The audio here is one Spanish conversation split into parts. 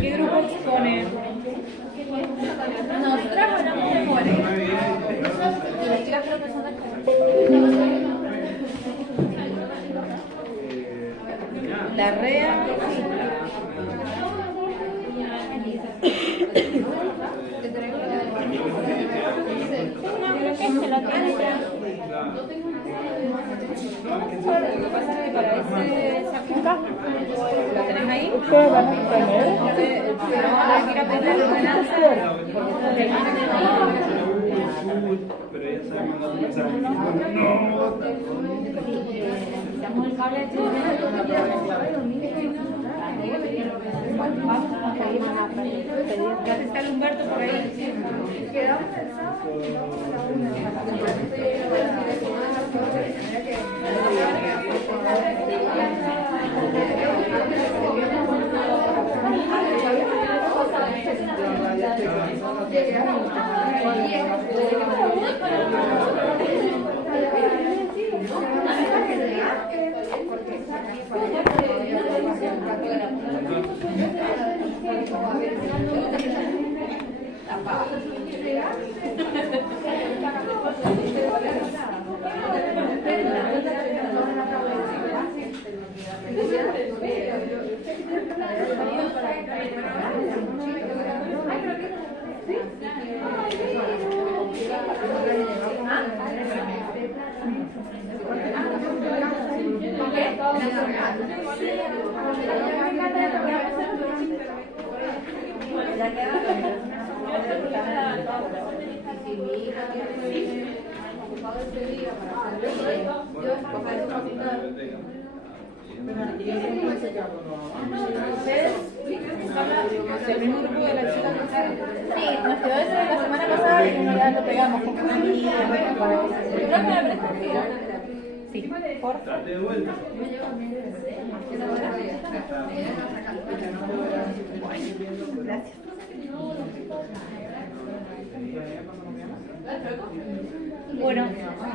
¿Qué grupo expone? Nosotras hablamos de mujeres. Y las chicas creo que son La REA. Lo que pasa es que para esa cuca, ¿la tenés ahí? Ustedes van a tener. No, hay que ir a pedir la ordenanza. Pero ella sabe mandar un mensaje. No. Necesitamos el cable de ya está el Humberto por ahí. El mismo grupo de las chicas. Sí, nos quedó eso la semana pasada y ya lo pegamos con una niña. Creo que me prestaste. Sí, por Trate de vuelta. gracias. Bueno,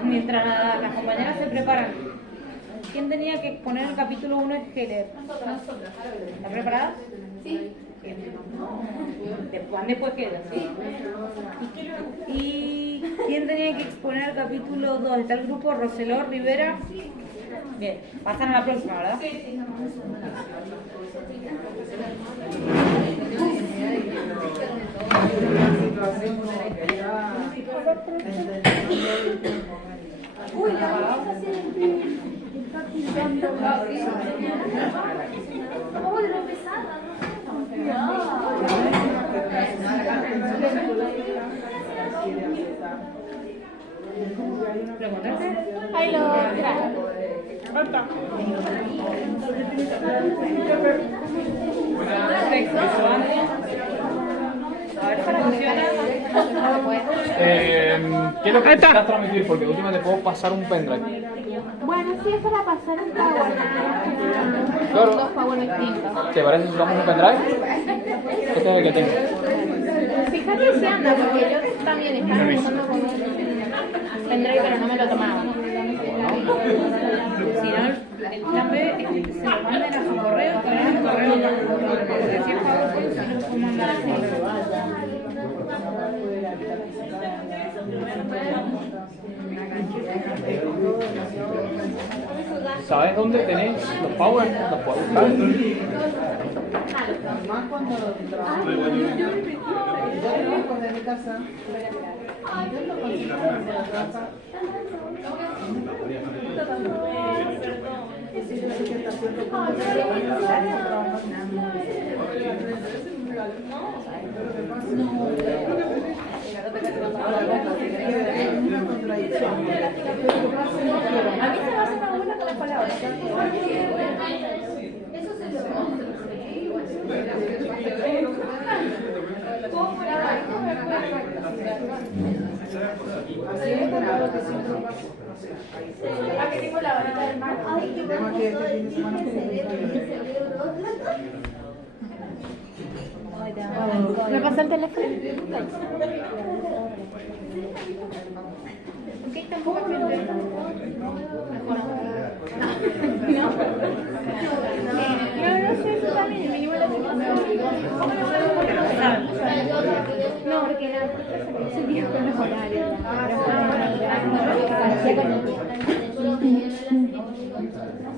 mientras las compañeras se preparan, ¿quién tenía que exponer el capítulo 1 es Heller? ¿Están preparadas? Sí. Van después Heller, ¿sí? ¿Y quién tenía que exponer el capítulo 2? ¿Está el grupo Roselor, Rivera? Bien, pasan a la próxima, ¿verdad? Uy, la vamos a hacer ¿cómo de lo pesada? Ahí lo trae. A ver, para funcionar. ¿Qué es lo que necesitas transmitir? Porque última te puedo pasar un pendrive. Bueno, sí, es para pasar un power. Claro. Dos power distintos. ¿Te parece si usamos un pendrive? Este es el que tengo. Fíjate si anda, porque yo también estaba usando con un pendrive, pero no me lo tomaba. Si no, el plan B es que se lo manden a su correo, que es el correo de 100 PowerPoint, si no se puede mandar a su correo. ¿Sabes dónde tenéis los power? ¿Los puedo buscar? A mí se me hace una buena con las palabras. Eso se lo Aquí tengo la varita del mar. ¿Me pasa el teléfono? Ok, tampoco me lo veo. No sé, eso también, mínimo la tengo. No, porque era se dijo con los horarios. No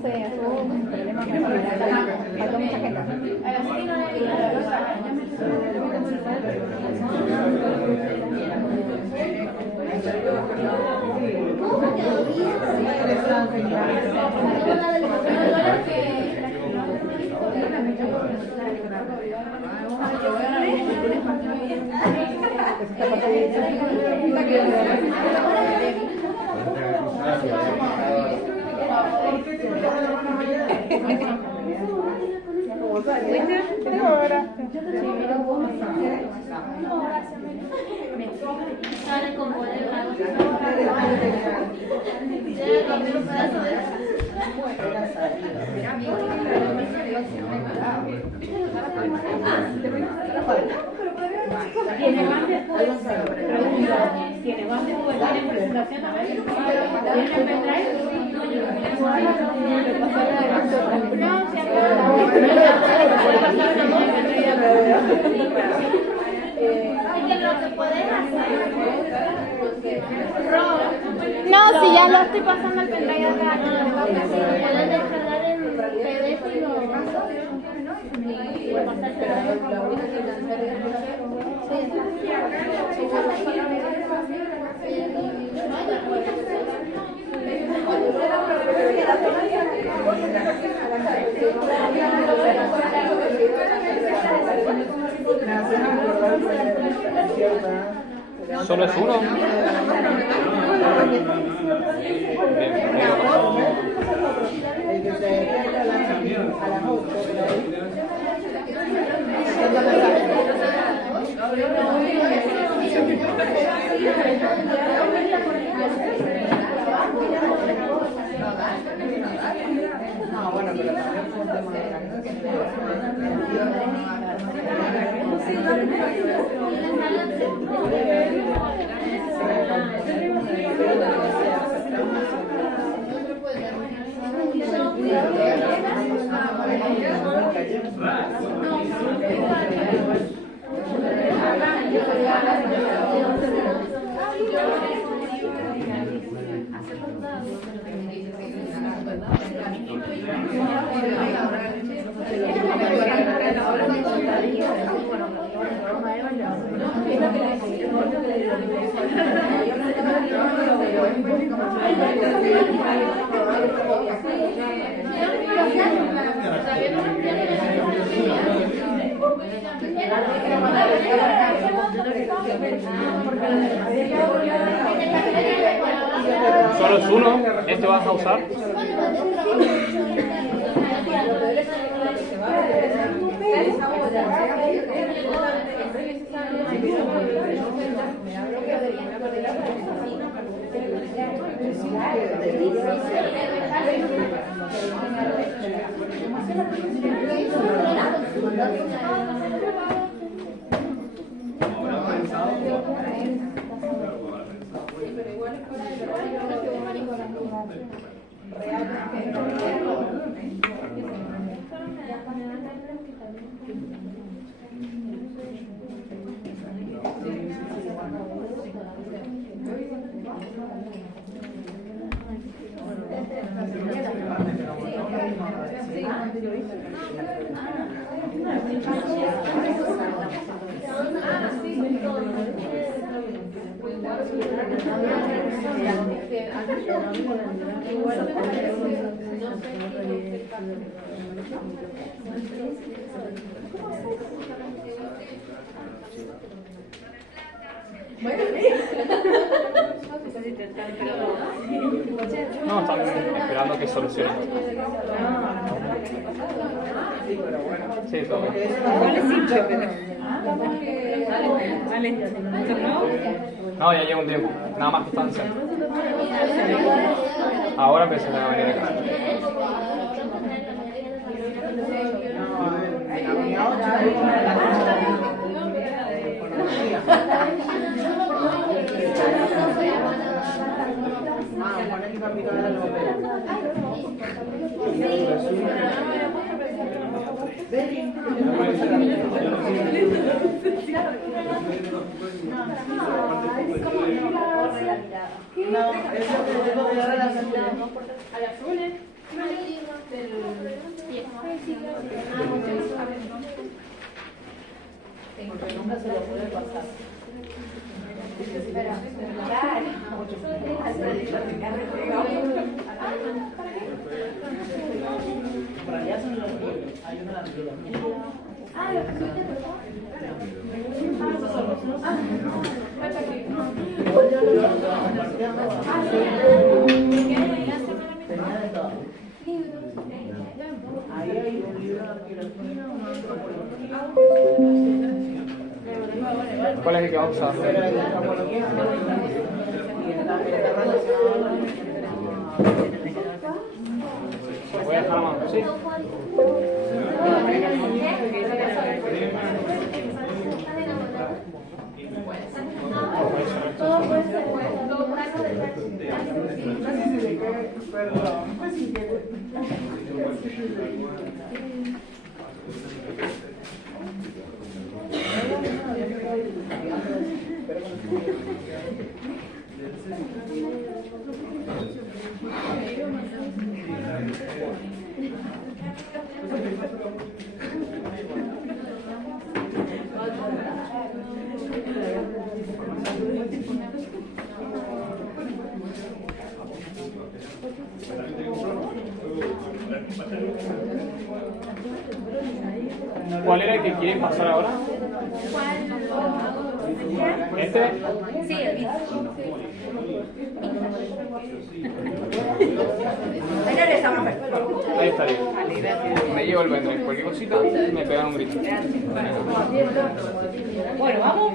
sé, hubo un problema con el horario. Faltó mucha gente. Así no ¿Tiene más después? ¿Tiene más después? ¿Tiene presentación también? ¿Tiene pendrive? no, si no, si ya lo estoy pasando al pendrive acá. Pueden descargar en PDF y lo paso. ¿Solo es uno? Solo es uno, ¿este vas a usar? No, están esperando a que solucione. Sí, todo bien. No, ya lleva un tiempo. Nada más que están cerca. Ahora empecé a venir acá. Nunca se lo puede pasar. Para allá son los hay una arriba. Tenía de todo. Ahí hay un libro de arqueología, una antropología. ¿Cuál es el que vamos a hacer? Pero la antropología es muy y está relacionado Voy a dejar la mano, ¿sí? Todo puede ser bueno, todo puede ser. ¿Cuál era el que quieren pasar ahora? ¿Este? Sí, el bici. Ahí estaría. Me llevo el vendré. Cualquier cosita, me pegan un grito. Bueno, vamos.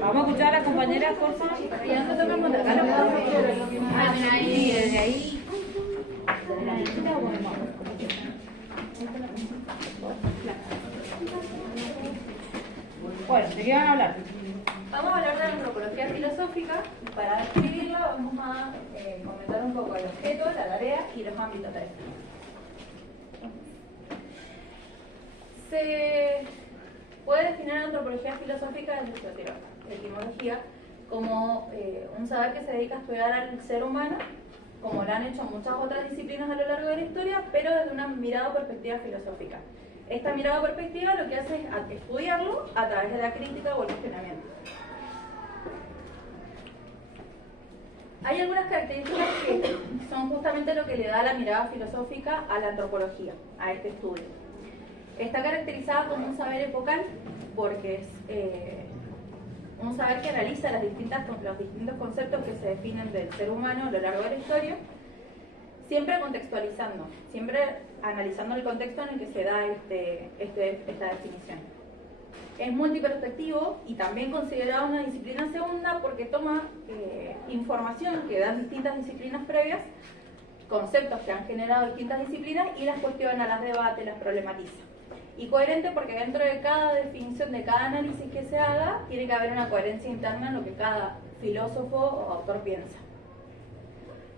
Vamos a escuchar a la compañera, porfa. Ya no tocamos la cara. Ahí, desde ahí. Bueno, ¿de qué van a hablar? Vamos a hablar de la antropología filosófica. Para describirlo vamos a comentar un poco el objeto, la tarea y los ámbitos de esto. Se puede definir la antropología filosófica desde su etimología como un saber que se dedica a estudiar al ser humano, como lo han hecho muchas otras disciplinas a lo largo de la historia, pero desde una mirada o perspectiva filosófica. Esta mirada o perspectiva lo que hace es estudiarlo a través de la crítica o el cuestionamiento. Hay algunas características que son justamente lo que le da la mirada filosófica a la antropología, a este estudio. Está caracterizada como un saber epocal porque es un saber que analiza los distintos conceptos que se definen del ser humano a lo largo de la historia, siempre contextualizando, siempre analizando el contexto en el que se da esta definición. Es multiperspectivo y también considerado una disciplina segunda porque toma información que dan distintas disciplinas previas, conceptos que han generado distintas disciplinas y las cuestiona, las debate, las problematiza. Y coherente porque dentro de cada definición, de cada análisis que se haga, tiene que haber una coherencia interna en lo que cada filósofo o autor piensa.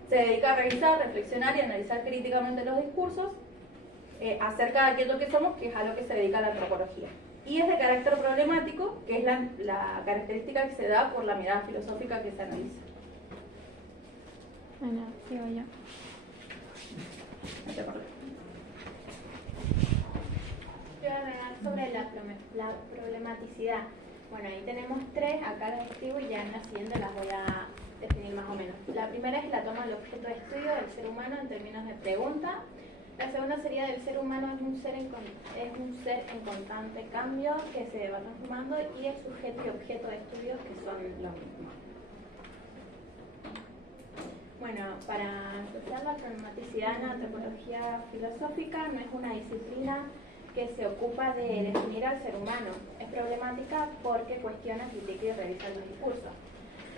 Se dedica a revisar, reflexionar y analizar críticamente los discursos acerca de aquello que somos, que es a lo que se dedica la antropología. Y es de carácter problemático, que es la característica que se da por la mirada filosófica que se analiza. Bueno, sigo yo. Voy a hablar sobre la problematicidad. Bueno, ahí tenemos tres, acá las escribo y ya en la siguiente las voy a definir más o menos. La primera es la toma del objeto de estudio del ser humano en términos de pregunta. La segunda sería del ser humano es un ser en constante cambio que se va transformando, y el sujeto y objeto de estudio que son lo mismo. Bueno, para empezar, la problematicidad en la antropología filosófica no es una disciplina que se ocupa de definir al ser humano. Es problemática porque cuestiona, critica y revisa los discursos.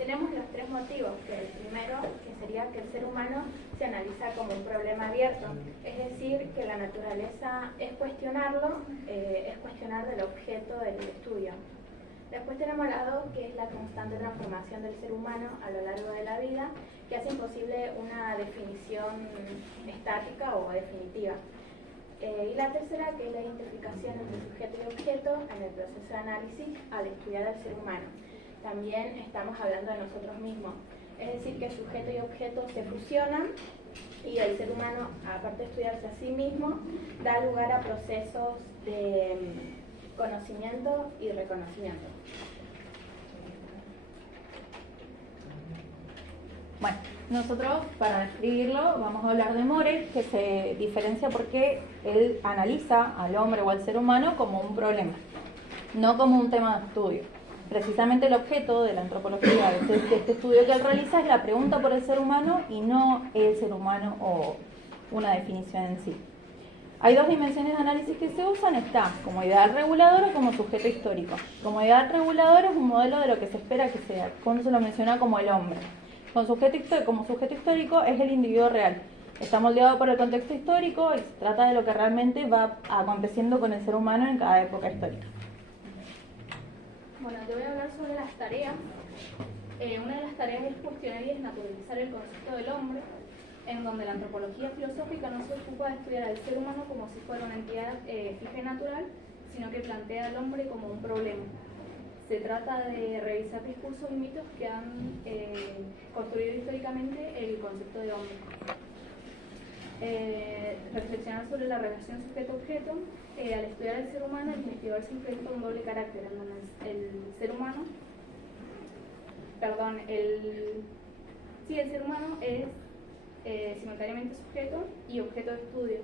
tenemos los tres motivos. Que el primero, que sería que el ser humano se analiza como un problema abierto, es decir, que la naturaleza es cuestionarlo, es cuestionar del objeto del estudio. Después tenemos la dos, que es la constante transformación del ser humano a lo largo de la vida, que hace imposible una definición estática o definitiva. Y la tercera, que es la identificación entre sujeto y objeto en el proceso de análisis al estudiar al ser humano. También estamos hablando de nosotros mismos, es decir, que sujeto y objeto se fusionan y el ser humano, aparte de estudiarse a sí mismo, da lugar a procesos de conocimiento y reconocimiento. Bueno, nosotros para describirlo vamos a hablar de More, que se diferencia porque él analiza al hombre o al ser humano como un problema, no como un tema de estudio. Precisamente el objeto de la antropología, de este estudio que él realiza, es la pregunta por el ser humano y no el ser humano o una definición en sí. Hay dos dimensiones de análisis que se usan, está como ideal regulador o como sujeto histórico. Como ideal regulador es un modelo de lo que se espera que sea, cuando se lo menciona como el hombre. Como sujeto histórico es el individuo real. Está moldeado por el contexto histórico y se trata de lo que realmente va aconteciendo con el ser humano en cada época histórica. Bueno, te voy a hablar sobre las tareas. Una de las tareas es cuestionar y desnaturalizar el concepto del hombre, en donde la antropología filosófica no se ocupa de estudiar al ser humano como si fuera una entidad fija y natural, sino que plantea al hombre como un problema. Se trata de revisar discursos y mitos que han construido históricamente el concepto de hombre. Reflexionar sobre la relación sujeto-objeto. Al estudiar el ser humano, el investigador se enfrenta a un doble carácter, en donde el ser humano es simultáneamente sujeto y objeto de estudio.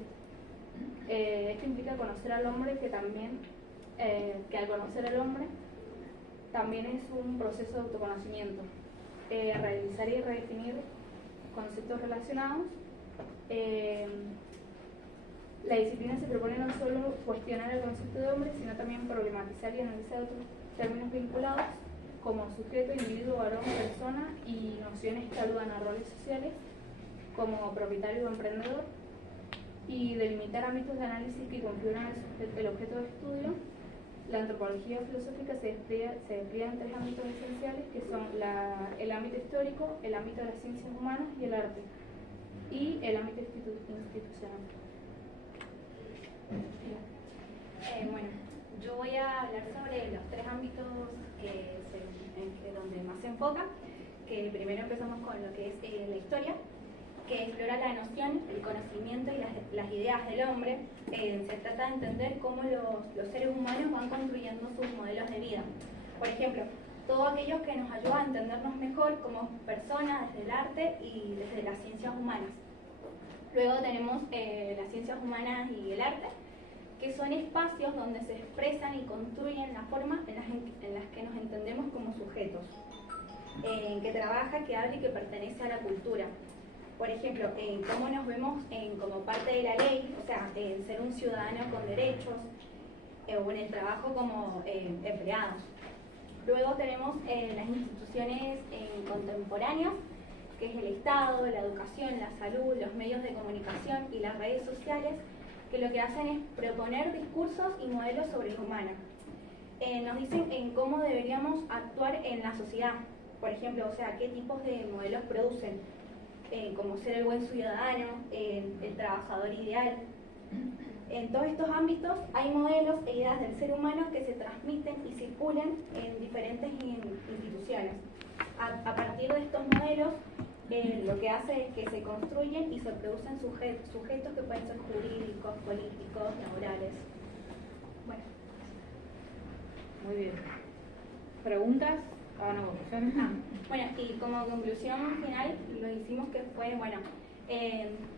Esto implica conocer al hombre, que al conocer al hombre también es un proceso de autoconocimiento. Realizar y redefinir conceptos relacionados. La disciplina se propone no solo cuestionar el concepto de hombre, sino también problematizar y analizar otros términos vinculados como sujeto, individuo, varón, persona y nociones que aludan a roles sociales como propietario o emprendedor, y delimitar ámbitos de análisis que configuran el objeto de estudio. La antropología filosófica se despliega en tres ámbitos esenciales, que son el ámbito histórico, el ámbito de las ciencias humanas y el arte, y el ámbito institucional. Bueno, yo voy a hablar sobre los tres ámbitos donde más se enfoca, que primero empezamos con lo que es la historia, que explora la noción, el conocimiento y las ideas del hombre. Se trata de entender cómo los seres humanos van construyendo sus modelos de vida. Por ejemplo, todo aquello que nos ayuda a entendernos mejor como personas desde el arte y desde las ciencias humanas. Luego tenemos las ciencias humanas y el arte, que son espacios donde se expresan y construyen las formas en las que nos entendemos como sujetos, que trabaja, que habla y que pertenece a la cultura. Por ejemplo, cómo nos vemos como parte de la ley, o sea, en ser un ciudadano con derechos, o en el trabajo como empleados. Luego tenemos las instituciones contemporáneas, que es el Estado, la educación, la salud, los medios de comunicación y las redes sociales, que lo que hacen es proponer discursos y modelos sobre lo humano. Nos dicen en cómo deberíamos actuar en la sociedad, por ejemplo, o sea, qué tipos de modelos producen, como ser el buen ciudadano, el trabajador ideal. En todos estos ámbitos hay modelos e ideas del ser humano que se transmiten y circulan en diferentes instituciones. A partir de estos modelos, lo que hace es que se construyen y se producen sujetos que pueden ser jurídicos, políticos, laborales. Bueno. Muy bien. ¿Preguntas? Conclusiones. Bueno, y como conclusión final, lo hicimos que fue,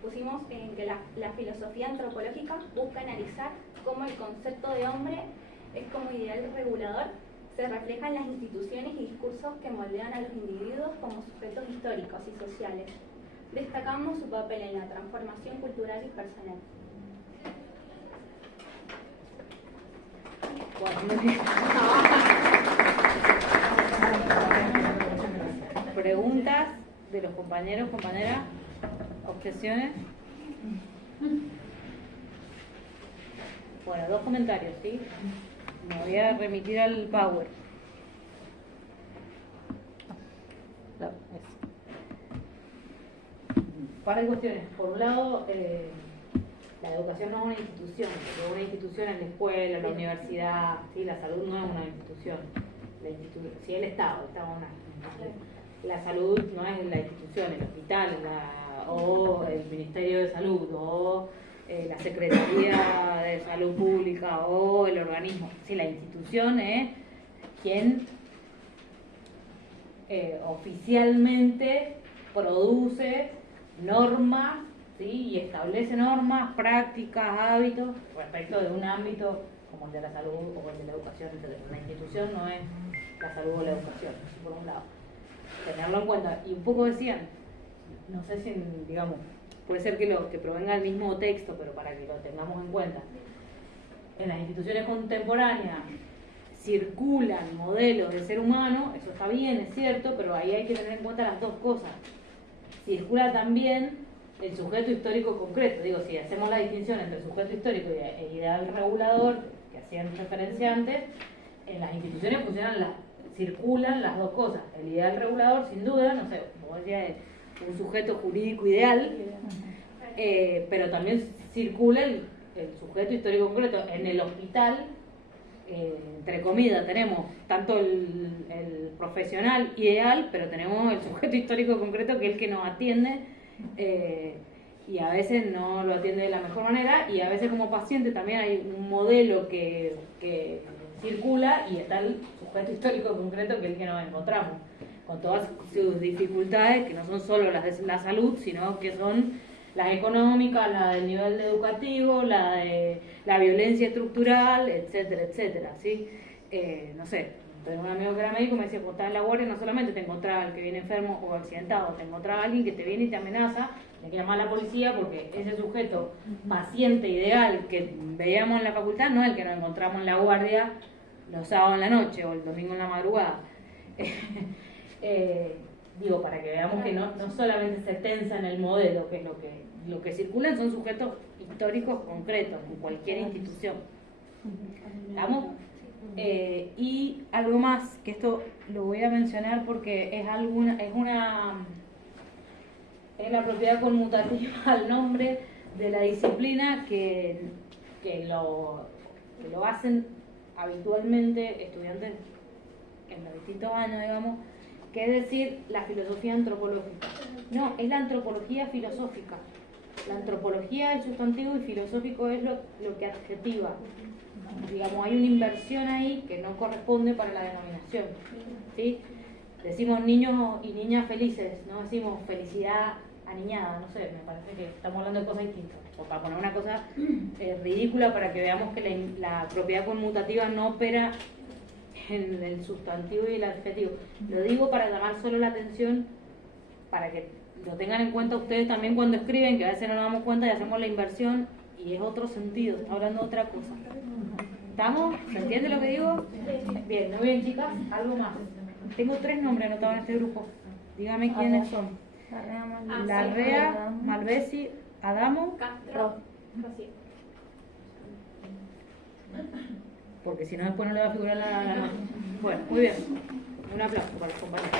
pusimos en que la filosofía antropológica busca analizar cómo el concepto de hombre es como ideal regulador, se refleja en las instituciones y discursos que moldean a los individuos como sujetos históricos y sociales, destacando su papel en la transformación cultural y personal. Bueno, Preguntas de los compañeros, compañeras, objeciones. Bueno, 2 comentarios, ¿sí? Me voy a remitir al Power. No, eso. Par de cuestiones. Por un lado, la educación no es una institución, porque una institución es la escuela, la universidad, ¿sí? La salud no es una institución. Sí, el Estado es una institución. La salud no es la institución, el hospital, o el Ministerio de Salud, o la Secretaría de Salud Pública, o el organismo. Sí, la institución es quien oficialmente produce normas, ¿sí? Y establece normas, prácticas, hábitos respecto de un ámbito como el de la salud o el de la educación. Entonces, una institución no es la salud o la educación, eso por un lado. Tenerlo en cuenta. Y un poco decían, no sé si, digamos, puede ser que provenga del mismo texto, pero para que lo tengamos en cuenta. En las instituciones contemporáneas circulan modelos de ser humano, eso está bien, es cierto, pero ahí hay que tener en cuenta las dos cosas. Circula también el sujeto histórico concreto. Digo, si hacemos la distinción entre el sujeto histórico y el ideal regulador, que hacían referencia antes, en las instituciones circulan las dos cosas. El ideal regulador, sin duda, no sé, como decía, un sujeto jurídico ideal, pero también circula el sujeto histórico concreto. En el hospital, entre comillas, tenemos tanto el profesional ideal, pero tenemos el sujeto histórico concreto, que es el que nos atiende, y a veces no lo atiende de la mejor manera, y a veces como paciente también hay un modelo que circula, y está el sujeto histórico concreto, que es el que nos encontramos, con todas sus dificultades, que no son solo las de la salud, sino que son las económicas, la del nivel educativo, la de la violencia estructural, etcétera, etcétera, ¿sí? No sé, tengo un amigo que era médico, me decía, cuando estás en la guardia no solamente te encontrás al que viene enfermo o accidentado, te encontrás a alguien que te viene y te amenaza, tienes que llamar a la policía, porque ese sujeto paciente ideal que veíamos en la facultad no es el que nos encontramos en la guardia los sábados en la noche o el domingo en la madrugada. Digo, para que veamos que no solamente se tensa en el modelo, que es lo que circulan son sujetos históricos concretos en cualquier institución. ¿Estamos? Y algo más, que esto lo voy a mencionar porque es la propiedad conmutativa al nombre de la disciplina que lo hacen habitualmente estudiantes en los distintos años, digamos, que es decir, la filosofía antropológica. No, es la antropología filosófica. La antropología es sustantivo y filosófico es lo que adjetiva. Digamos, hay una inversión ahí que no corresponde para la denominación, ¿sí? Decimos niños y niñas felices, no decimos felicidad aniñada, no sé, me parece que estamos hablando de cosas distintas. O para poner una cosa ridícula para que veamos que la propiedad conmutativa no opera en el sustantivo y el adjetivo. Lo digo para llamar solo la atención, para que lo tengan en cuenta ustedes también cuando escriben, que a veces no nos damos cuenta y hacemos la inversión y es otro sentido, está hablando de otra cosa. ¿Estamos? ¿Se entiende lo que digo? Bien, muy bien, chicas, algo más. Tengo 3 nombres anotados en este grupo. Dígame quiénes son. Larrea, Malvesi, Adamo, Castro. porque si no después no le va a figurar la nota. Bueno, muy bien. Un aplauso para los compañeros.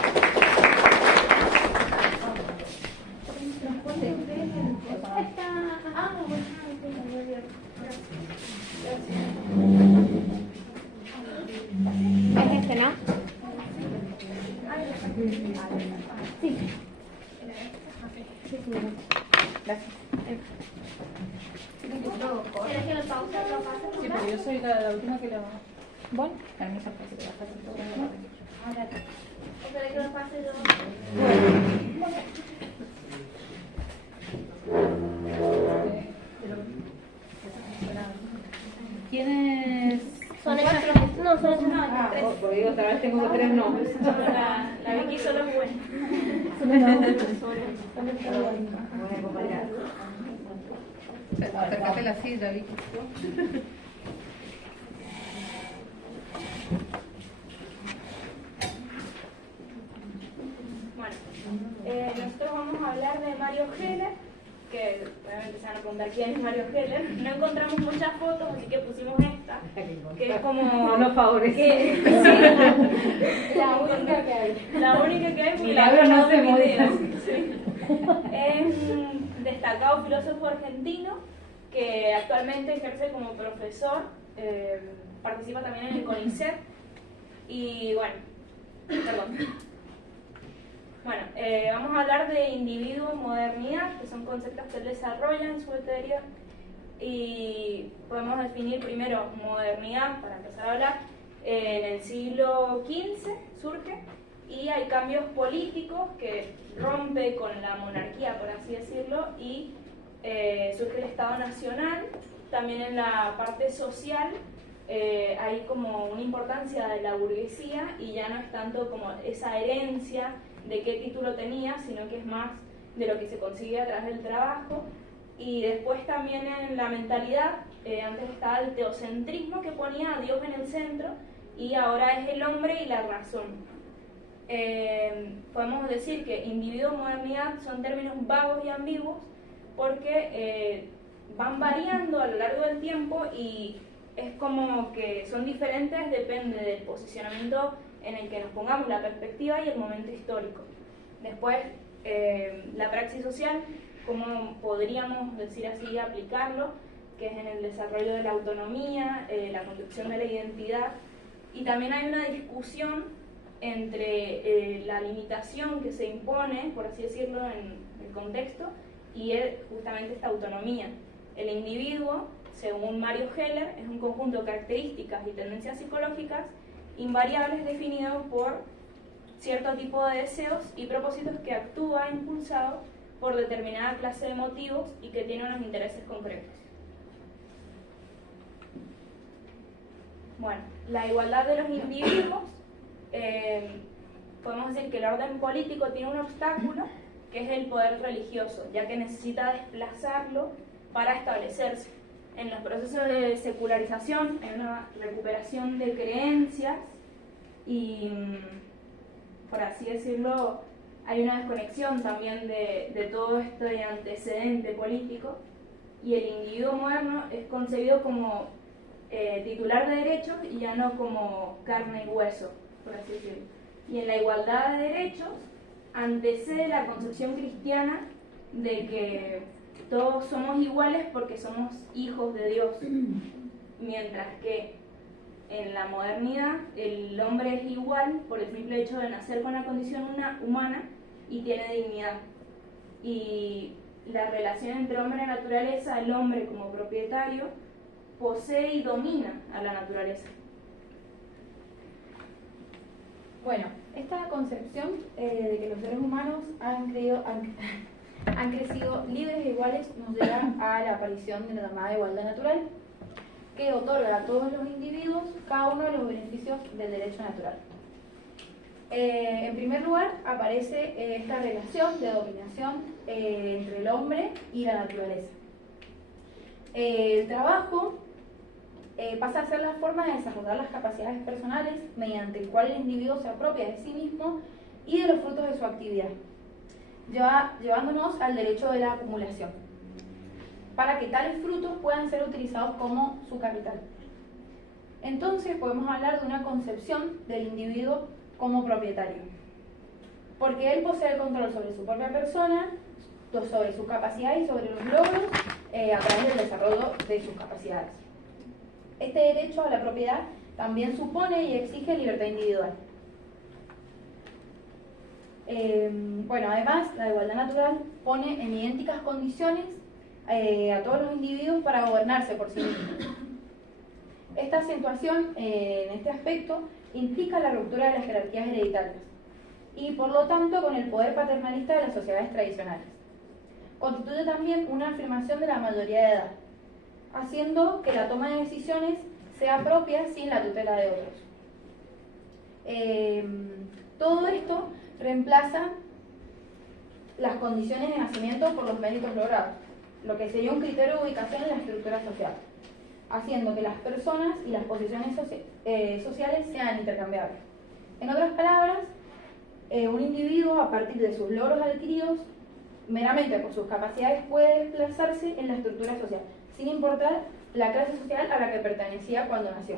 ¿Es este, no? Sí. Gracias. ¿Quieres que lo pause o lo pase? Sí, pero yo soy la última que lo... Bueno, permiso, porque te vas a hacer todo el ¿O querés que lo pase yo? ¿Quiénes? Son ellos. No, son ellos. Ah, porque digo, otra vez tengo 3 nombres. La Vicky solo es buena. Buena compañera. Acércate la silla, Vicky. Bueno, Nosotros vamos a hablar de Mario Heller, que obviamente se van a preguntar quién es Mario Heller. No encontramos muchas fotos, así que pusimos esta, que es como... No nos favorece. Sí, la única que hay. La única que hay, porque Milagro no se video. mueve. Sí. Es un destacado filósofo argentino que actualmente ejerce como profesor, participa también en el CONICET y bueno, perdón. Bueno, vamos a hablar de individuo, modernidad, que son conceptos que él desarrolla en su teoría, y podemos definir primero modernidad, para empezar a hablar, en el siglo XV surge, y hay cambios políticos que rompe con la monarquía, por así decirlo, y surge el Estado Nacional. También en la parte social hay como una importancia de la burguesía, y ya no es tanto como esa herencia de qué título tenía, sino que es más de lo que se consigue a través del trabajo. Y después también en la mentalidad, antes estaba el teocentrismo, que ponía a Dios en el centro, y ahora es el hombre y la razón. Podemos decir que individuo, modernidad son términos vagos y ambiguos porque van variando a lo largo del tiempo, y es como que son diferentes, depende del posicionamiento en el que nos pongamos, la perspectiva y el momento histórico. Después, la praxis social, cómo podríamos decir así aplicarlo, que es en el desarrollo de la autonomía, la construcción de la identidad, y también hay una discusión entre la limitación que se impone, por así decirlo, en el contexto, y justamente esta autonomía. El individuo, según Mario Heller, es un conjunto de características y tendencias psicológicas invariables definidos por cierto tipo de deseos y propósitos que actúa impulsado por determinada clase de motivos y que tiene unos intereses concretos. Bueno, la igualdad de los individuos, podemos decir que el orden político tiene un obstáculo, que es el poder religioso, ya que necesita desplazarlo para establecerse. En los procesos de secularización hay una recuperación de creencias y, por así decirlo, hay una desconexión también de todo este antecedente político, y el individuo moderno es concebido como titular de derechos y ya no como carne y hueso, por así decirlo. Y en la igualdad de derechos antecede la concepción cristiana de que todos somos iguales porque somos hijos de Dios, mientras que en la modernidad el hombre es igual por el simple hecho de nacer con la condición humana y tiene dignidad. Y la relación entre hombre y naturaleza, el hombre como propietario posee y domina a la naturaleza. Bueno, esta concepción de que los seres humanos han crecido libres e iguales nos lleva a la aparición de la llamada igualdad natural, que otorga a todos los individuos cada uno de los beneficios del derecho natural. En primer lugar, aparece esta relación de dominación entre el hombre y la naturaleza. El trabajo pasa a ser la forma de desarrollar las capacidades personales mediante el cual el individuo se apropia de sí mismo y de los frutos de su actividad, llevándonos al derecho de la acumulación, para que tales frutos puedan ser utilizados como su capital. Entonces podemos hablar de una concepción del individuo como propietario, porque él posee el control sobre su propia persona, sobre su capacidad y sobre los logros a través del desarrollo de sus capacidades. Este derecho a la propiedad también supone y exige libertad individual. Bueno, además, la igualdad natural pone en idénticas condiciones a todos los individuos para gobernarse por sí mismos. Esta acentuación en este aspecto implica la ruptura de las jerarquías hereditarias y, por lo tanto, con el poder paternalista de las sociedades tradicionales. Constituye también una afirmación de la mayoría de edad, haciendo que la toma de decisiones sea propia sin la tutela de otros. Todo esto reemplaza las condiciones de nacimiento por los méritos logrados, lo que sería un criterio de ubicación en la estructura social, haciendo que las personas y las posiciones sociales sean intercambiables. En otras palabras, un individuo, a partir de sus logros adquiridos, meramente por sus capacidades, puede desplazarse en la estructura social, sin importar la clase social a la que pertenecía cuando nació.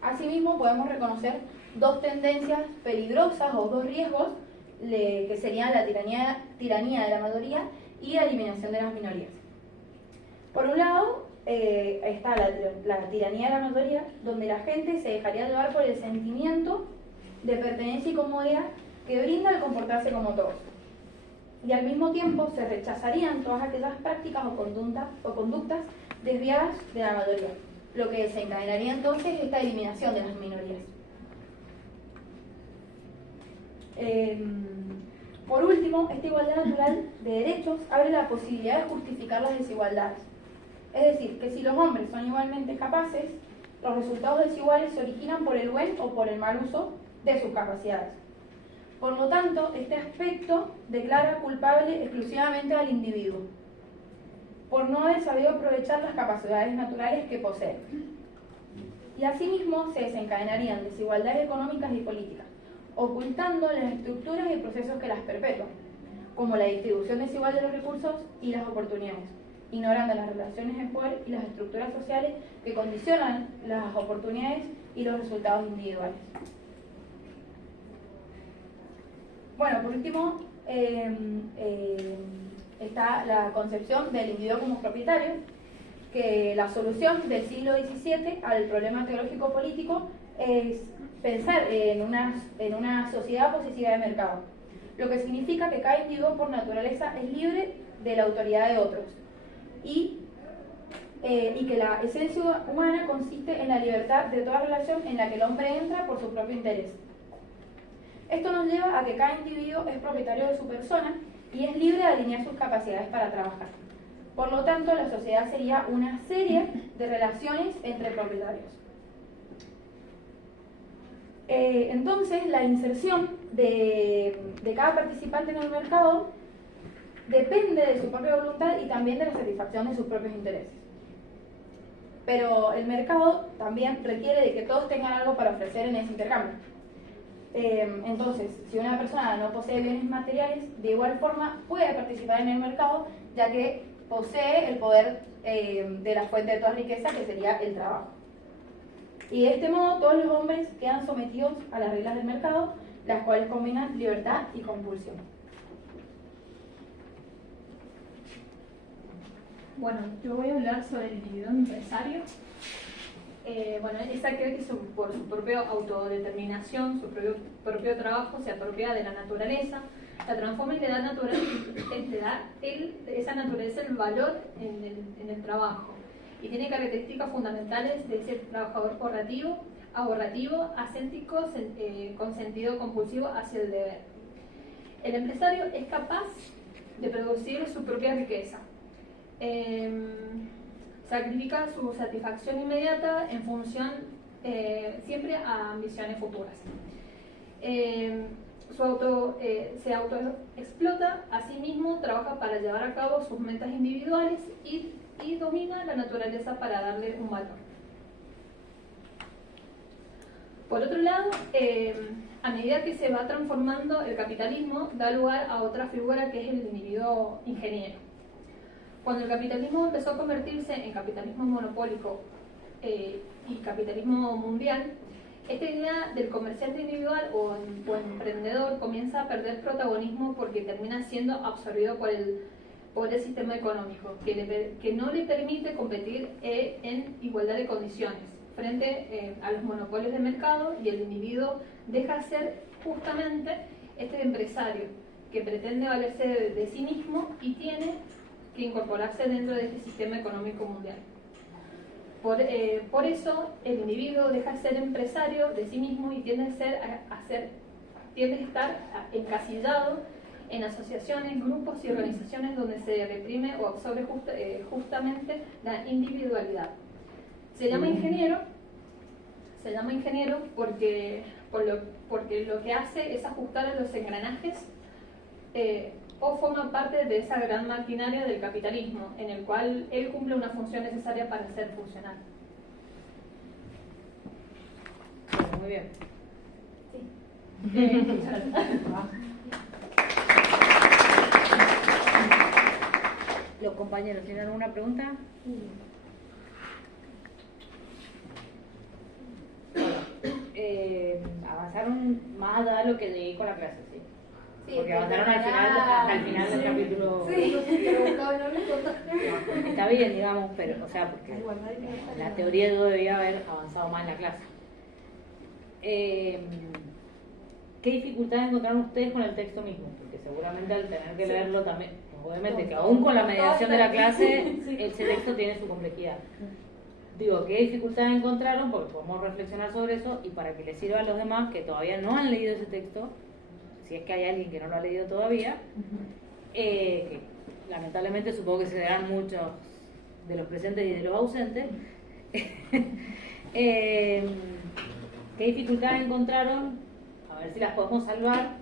Asimismo, podemos reconocer dos tendencias peligrosas o dos riesgos, que serían la tiranía de la mayoría y la eliminación de las minorías. Por un lado, está la tiranía de la mayoría, donde la gente se dejaría llevar por el sentimiento de pertenencia y comodidad que brinda el comportarse como todos. Y al mismo tiempo se rechazarían todas aquellas prácticas o conductas desviadas de la mayoría, lo que desencadenaría entonces esta eliminación de las minorías. Por último, esta igualdad natural de derechos abre la posibilidad de justificar las desigualdades. Es decir, que si los hombres son igualmente capaces, los resultados desiguales se originan por el buen o por el mal uso de sus capacidades. Por lo tanto, este aspecto declara culpable exclusivamente al individuo, por no haber sabido aprovechar las capacidades naturales que posee. Y asimismo se desencadenarían desigualdades económicas y políticas, ocultando las estructuras y procesos que las perpetúan, como la distribución desigual de los recursos y las oportunidades, ignorando las relaciones de poder y las estructuras sociales que condicionan las oportunidades y los resultados individuales. Bueno, por último, está la concepción del individuo como propietario, que la solución del siglo XVII al problema teológico político es pensar en una sociedad posesiva de mercado, lo que significa que cada individuo por naturaleza es libre de la autoridad de otros y que la esencia humana consiste en la libertad de toda relación en la que el hombre entra por su propio interés. Esto nos lleva a que cada individuo es propietario de su persona y es libre de alinear sus capacidades para trabajar. Por lo tanto, la sociedad sería una serie de relaciones entre propietarios. Entonces, la inserción de cada participante en el mercado depende de su propia voluntad y también de la satisfacción de sus propios intereses. Pero el mercado también requiere de que todos tengan algo para ofrecer en ese intercambio. Entonces, si una persona no posee bienes materiales, de igual forma puede participar en el mercado, ya que posee el poder de la fuente de toda riqueza, que sería el trabajo. Y de este modo todos los hombres quedan sometidos a las reglas del mercado, las cuales combinan libertad y compulsión. Bueno, yo voy a hablar sobre el individuo empresario. Bueno, es aquel que por su propia autodeterminación, su propio trabajo, se apropia de la naturaleza, la transforma y le da esa naturaleza el valor en el trabajo. Y tiene características fundamentales de ser trabajador ahorrativo, ascéntico, con sentido compulsivo hacia el deber. El empresario es capaz de producir su propia riqueza. Sacrifica su satisfacción inmediata en función siempre a ambiciones futuras. Se autoexplota a sí mismo, trabaja para llevar a cabo sus metas individuales y domina la naturaleza para darle un valor. Por otro lado, a medida que se va transformando el capitalismo, da lugar a otra figura que es el individuo ingeniero. Cuando el capitalismo empezó a convertirse en capitalismo monopólico y capitalismo mundial, esta idea del comerciante individual o emprendedor comienza a perder protagonismo porque termina siendo absorbido por el sistema económico, que no le permite competir en igualdad de condiciones frente a los monopolios de mercado, y el individuo deja de ser justamente este empresario que pretende valerse de sí mismo y tiene que incorporarse dentro de este sistema económico mundial. Por eso el individuo deja de ser empresario de sí mismo y tiende a estar encasillado en asociaciones, grupos y organizaciones donde se reprime o absorbe justamente la individualidad. Se llama ingeniero porque lo que hace es ajustar a los engranajes o forma parte de esa gran maquinaria del capitalismo, en el cual él cumple una función necesaria para ser funcional. Muy bien. Sí. Los compañeros, ¿tienen alguna pregunta? Avanzaron más a lo que llegué con la clase, ¿sí? Sí, Porque avanzaron al final, hasta el final del capítulo. Sí. Está bien, digamos, pero, o sea, porque la teoría yo debía haber avanzado más en la clase. ¿Qué dificultades encontraron ustedes con el texto mismo? Porque seguramente al tener que leerlo también, obviamente que aún con la mediación de la clase, ese texto tiene su complejidad. Digo, ¿qué dificultades encontraron? Porque podemos reflexionar sobre eso y para que les sirva a los demás que todavía no han leído ese texto, si es que hay alguien que no lo ha leído todavía, que lamentablemente supongo que serán muchos de los presentes y de los ausentes. ¿Qué dificultades encontraron? A ver si las podemos salvar,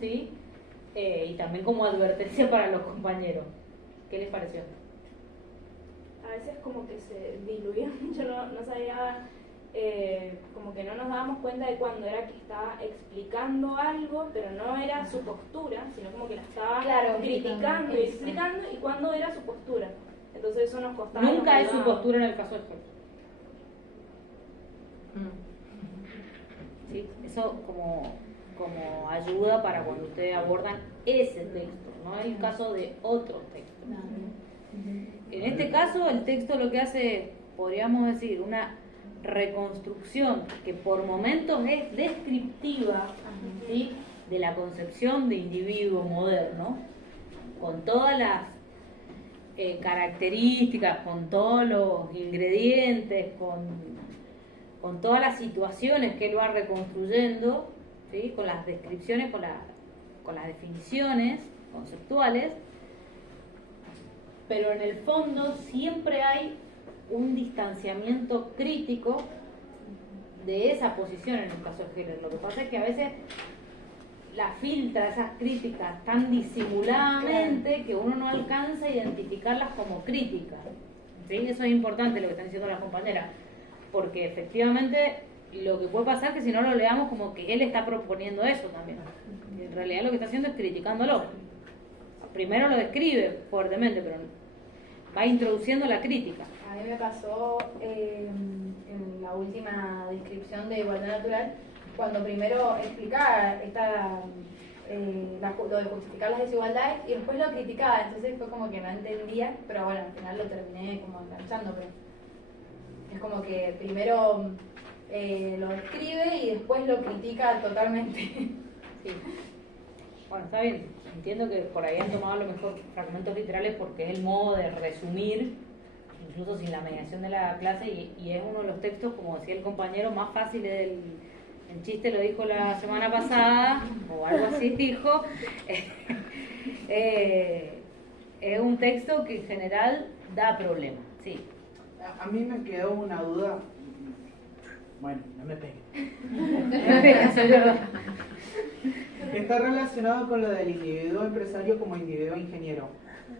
¿sí? Y también como advertencia para los compañeros. ¿Qué les pareció? A veces como que se diluía mucho, no sabía, como que no nos dábamos cuenta de cuando era que estaba explicando algo, pero no era su postura, sino como que la estaba criticando y explicando, y cuando era su postura. Entonces eso nos costaba. Nunca es su postura en el caso de Jorge. ¿Sí? Eso como ayuda para cuando ustedes abordan ese texto, no el caso de otros textos. En este caso, el texto lo que hace, podríamos decir, una reconstrucción que por momentos es descriptiva, ¿sí?, de la concepción de individuo moderno, con todas las características, con todos los ingredientes, con todas las situaciones que él va reconstruyendo, ¿sí?, con las descripciones, con las definiciones conceptuales. Pero en el fondo siempre hay un distanciamiento crítico de esa posición en el caso de Heller. Lo que pasa es que a veces la filtra esas críticas tan disimuladamente que uno no alcanza a identificarlas como críticas. ¿Sí? Eso es importante lo que están diciendo las compañeras, porque efectivamente lo que puede pasar es que si no lo leamos como que él está proponiendo eso también. En realidad lo que está haciendo es criticándolo. Primero lo describe fuertemente, pero va introduciendo la crítica. A mí me pasó en la última descripción de igualdad natural, cuando primero explicaba lo de justificar las desigualdades y después lo criticaba, entonces fue como que no entendía, pero bueno, al final lo terminé como enganchando, pero es como que primero lo describe y después lo critica totalmente. Sí. Bueno, está bien. Entiendo que por ahí han tomado a lo mejor fragmentos literales porque es el modo de resumir, incluso sin la mediación de la clase, y es uno de los textos, como decía el compañero, más fáciles del... El chiste lo dijo la semana pasada, o algo así dijo. Es un texto que en general da problemas, sí. A mí me quedó una duda. Bueno, no me pegues. Está relacionado con lo del individuo empresario como individuo ingeniero.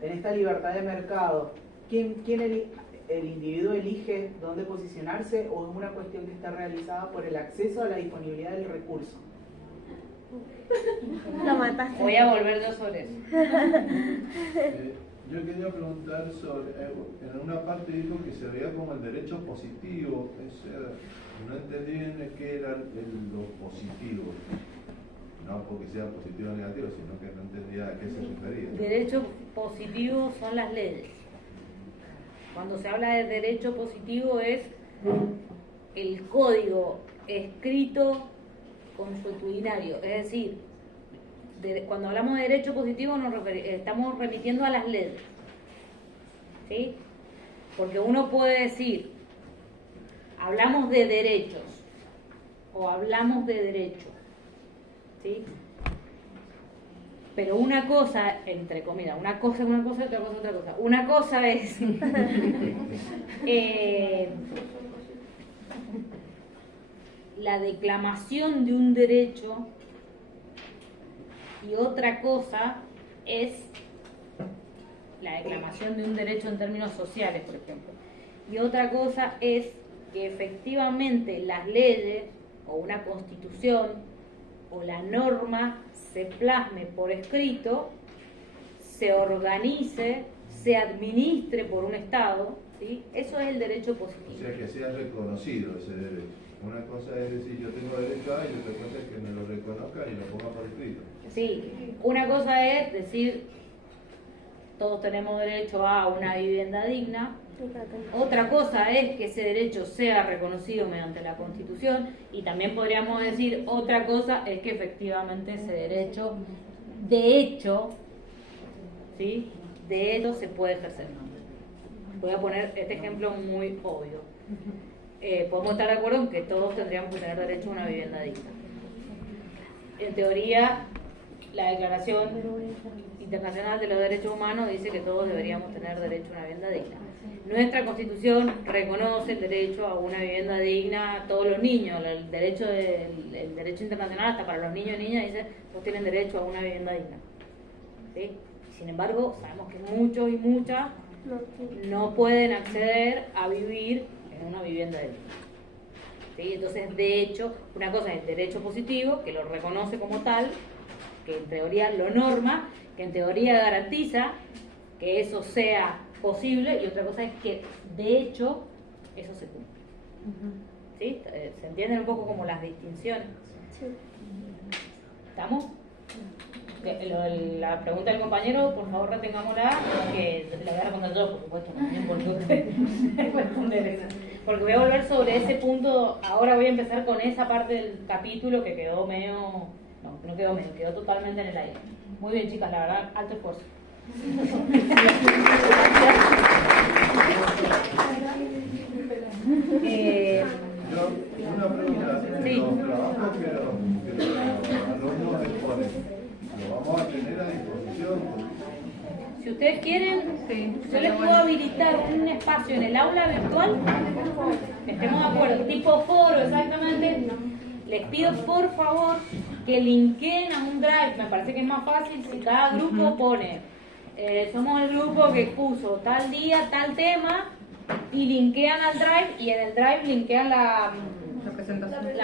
En esta libertad de mercado, ¿quién el individuo elige dónde posicionarse o es una cuestión que está realizada por el acceso a la disponibilidad del recurso? Lo mataste. Voy a volver yo sobre eso. Yo quería preguntar sobre, en una parte dijo que se veía como el derecho positivo, no entendí bien qué era lo positivo, no porque sea positivo o negativo, sino que no entendía a qué se refería. Derecho positivo son las leyes. Cuando se habla de derecho positivo es el código escrito consuetudinario, es decir, cuando hablamos de derecho positivo estamos remitiendo a las leyes, ¿sí? Porque uno puede decir, hablamos de derechos o hablamos de derecho, ¿sí? Pero una cosa, entre comillas, una cosa es una cosa y otra cosa es otra cosa. Una cosa es la declamación de un derecho y otra cosa es la declamación de un derecho en términos sociales, por ejemplo. Y otra cosa es que efectivamente las leyes o una constitución o la norma se plasme por escrito, se organice, se administre por un Estado, ¿sí? Eso es el derecho O positivo. sea, que sea reconocido ese derecho. Una cosa es decir, yo tengo derecho a, y otra cosa es que me lo reconozcan y lo pongan por escrito. Sí, una cosa es decir, todos tenemos derecho a una vivienda digna. Otra cosa es que ese derecho sea reconocido mediante la Constitución, y también podríamos decir otra cosa es que efectivamente ese derecho, de hecho, ¿sí? De hecho se puede ejercer. Voy a poner este ejemplo muy obvio. Podemos estar de acuerdo en que todos tendríamos que tener derecho a una vivienda digna. En teoría, la Declaración Internacional de los Derechos Humanos dice que todos deberíamos tener derecho a una vivienda digna. Nuestra Constitución reconoce el derecho a una vivienda digna a todos los niños. El derecho internacional, hasta para los niños y niñas, dice todos tienen derecho a una vivienda digna. ¿Sí? Sin embargo, sabemos que muchos y muchas no pueden acceder a vivir en una vivienda digna. ¿Sí? Entonces, de hecho, una cosa es el derecho positivo, que lo reconoce como tal, que en teoría lo norma, que en teoría garantiza que eso sea posible, y otra cosa es que de hecho eso se cumple. ¿Sí? ¿Se entienden un poco como las distinciones? Sí. ¿Estamos? La pregunta del compañero, por favor retengámosla, que la voy a responder yo, por supuesto, también porque voy a volver sobre ese punto. Ahora voy a empezar con esa parte del capítulo que quedó medio, no quedó medio, quedó totalmente en el aire. Muy bien, chicas, la verdad, alto esfuerzo. Una pregunta, sí. Los trabajos que los alumnos exponen, ¿los vamos a tener a disposición? Si ustedes quieren, yo les puedo habilitar un espacio en el aula virtual, estemos de acuerdo, tipo foro exactamente. Les pido por favor que linkeen a un drive, me parece que es más fácil si cada grupo pone, somos el grupo que puso tal día, tal tema, y linkean al drive, y en el drive linkean la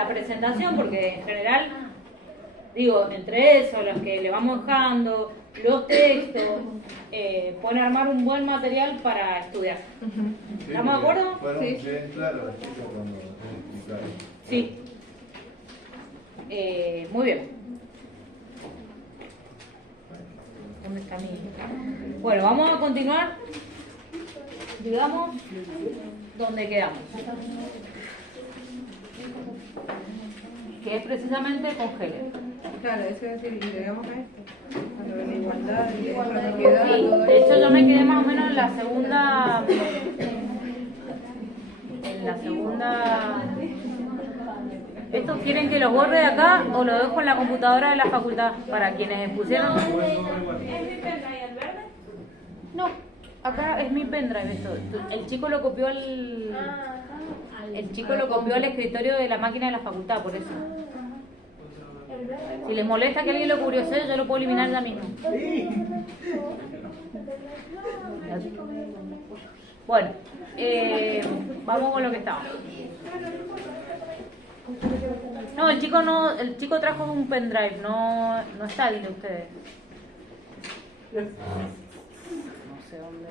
presentación, porque en general, digo, entre eso, los que le vamos dejando, los textos, pueden armar un buen material para estudiar. ¿Estamos de acuerdo? Fueron bien claros las chicas cuando explicaron. Sí. Muy bien. ¿Dónde está mi? Bueno, vamos a continuar, digamos, donde quedamos, que es precisamente con Helen. Claro, eso es decir, llegamos a esto, a la igualdad, la propiedad, Sí, todo de hecho eso. yo me quedé más o menos en la segunda. ¿Estos quieren que los borre de acá o lo dejo en la computadora de la facultad? Para quienes pusieron. ¿Es mi pendrive el verde? No, acá es mi pendrive esto. El chico lo copió al. El chico lo copió al escritorio de la máquina de la facultad, por eso. Si les molesta que alguien lo curiosee, yo lo puedo eliminar ya mismo. Bueno, vamos con lo que estaba. No, el chico trajo un pendrive, no está el de ustedes. No sé dónde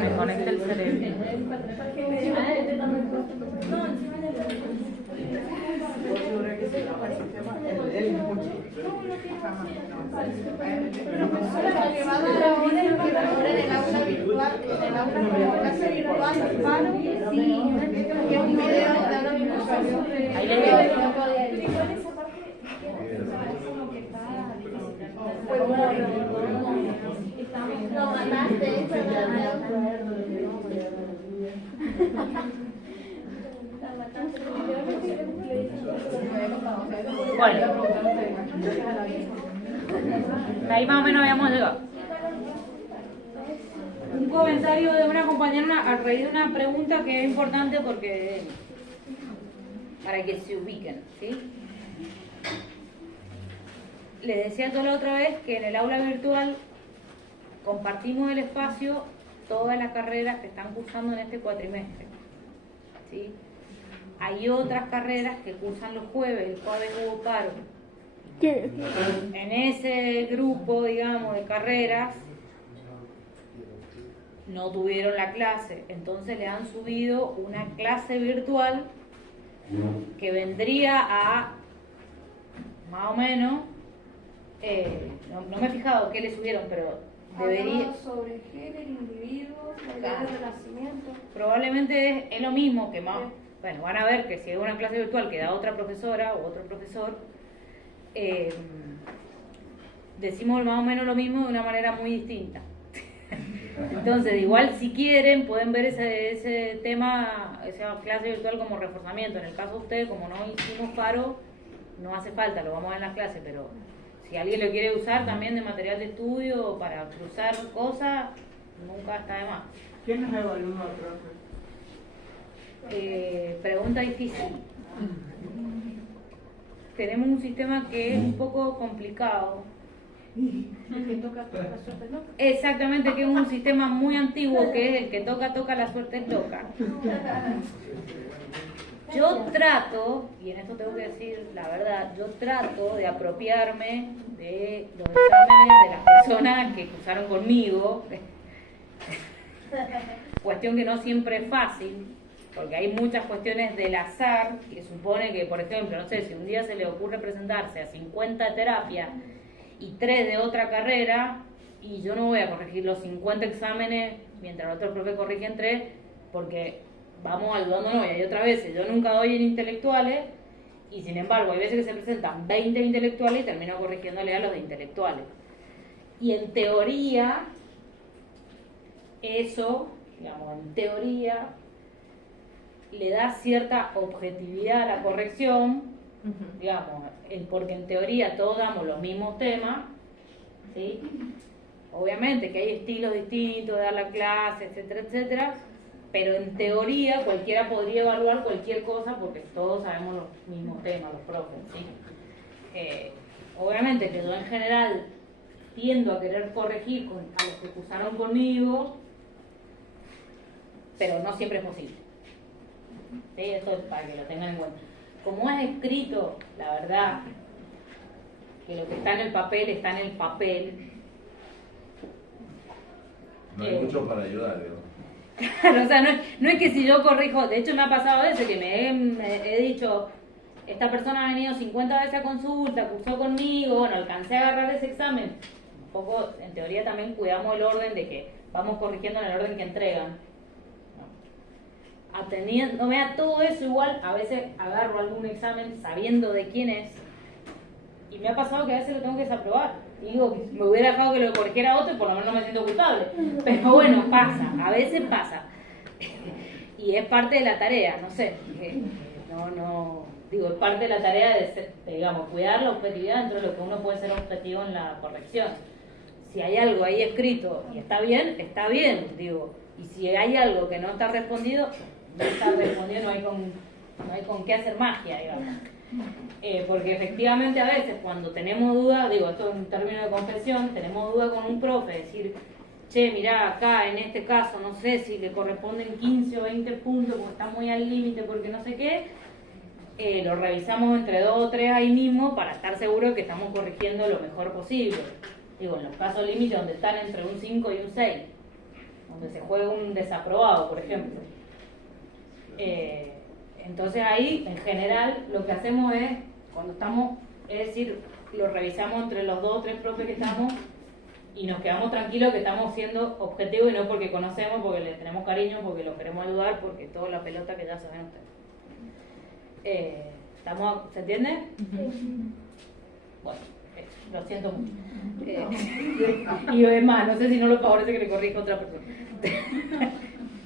me conecta el cerebro. Ahí le digo. Bueno, ahí más o menos habíamos llegado. Un comentario de una compañera a raíz de una pregunta que es importante porque para que se ubiquen, ¿sí? Les decía yo la otra vez que en el aula virtual compartimos el espacio todas las carreras que están cursando en este cuatrimestre, ¿sí? Hay otras carreras que cursan los jueves, el jueves hubo paro. En ese grupo, digamos, de carreras no tuvieron la clase, entonces le han subido una clase virtual que vendría a más o menos, no me he fijado qué le subieron, pero debería... Hablamos sobre género, individuos, Claro. de nacimiento. Probablemente es lo mismo que más... Bueno, van a ver que si es una clase virtual que da otra profesora o otro profesor, decimos más o menos lo mismo de una manera muy distinta. Entonces, igual si quieren, pueden ver ese tema, esa clase virtual como reforzamiento. En el caso de ustedes, como no hicimos paro, no hace falta, lo vamos a ver en las clases, pero si alguien lo quiere usar también de material de estudio para cruzar cosas, nunca está de más. ¿Quién nos evalúa, profe? Pregunta difícil. Tenemos un sistema que es un poco complicado. El que toca la suerte loca. Exactamente, que es un sistema muy antiguo, que es el que toca, toca, la suerte es loca. Yo trato, y en esto tengo que decir la verdad, yo trato de apropiarme de los exámenes de las personas que cursaron conmigo. Cuestión que no siempre es fácil, porque hay muchas cuestiones del azar, que supone que, por ejemplo, no sé, si un día se le ocurre presentarse a 50 de terapia y 3 de otra carrera, y yo no voy a corregir los 50 exámenes mientras el otro profe corrige en 3, porque vamos ayudándonos. Y hay otras veces, yo nunca doy en intelectuales, y sin embargo hay veces que se presentan 20 intelectuales y termino corrigiéndole a los de intelectuales. Y en teoría, eso, digamos, en teoría, le da cierta objetividad a la corrección, digamos, porque en teoría todos damos los mismos temas, ¿sí? Obviamente que hay estilos distintos de dar la clase, etcétera, etcétera, pero en teoría cualquiera podría evaluar cualquier cosa porque todos sabemos los mismos temas, los profes, ¿sí? Obviamente que yo en general tiendo a querer corregir a los que cursaron conmigo, pero no siempre es posible. ¿Sí? Esto es para que lo tengan en cuenta. Como es escrito, la verdad, que lo que está en el papel está en el papel. No hay mucho para ayudar, digo. Claro, o sea, no es que si yo corrijo, de hecho me ha pasado a veces que me he dicho, esta persona ha venido 50 veces a consulta, cursó conmigo, bueno, alcancé a agarrar ese examen. Un poco, en teoría también cuidamos el orden de que vamos corrigiendo en el orden que entregan. Atendiéndome a todo eso, igual a veces agarro algún examen sabiendo de quién es, y me ha pasado que a veces lo tengo que desaprobar. Y digo, me hubiera dejado que lo corrigiera otro y por lo menos no me siento culpable. Pero bueno, pasa, a veces pasa. Y es parte de la tarea, no sé. Digo, es parte de la tarea de digamos, cuidar la objetividad dentro de lo que uno puede ser objetivo en la corrección. Si hay algo ahí escrito y está bien, digo. Y si hay algo que no está respondido, no está respondido, no hay con qué hacer magia, digamos. Porque efectivamente a veces cuando tenemos duda, digo, esto en términos de confesión, tenemos duda con un profe, decir, che, mirá, acá en este caso, no sé si le corresponden 15 o 20 puntos porque está muy al límite, porque no sé qué, lo revisamos entre 2 o 3 ahí mismo para estar seguros de que estamos corrigiendo lo mejor posible. Digo, en los casos límite donde están entre un 5 y un 6, donde se juega un desaprobado, por ejemplo. Entonces ahí, en general, lo que hacemos es, cuando estamos, es decir, lo revisamos entre los 2 o 3 profes que estamos y nos quedamos tranquilos que estamos siendo objetivos y no porque conocemos, porque les tenemos cariño, porque los queremos ayudar, porque toda la pelota que ya saben ustedes. ¿Se entiende? Bueno, lo siento mucho. Y además, no sé si no lo favorece que le corrija a otra persona.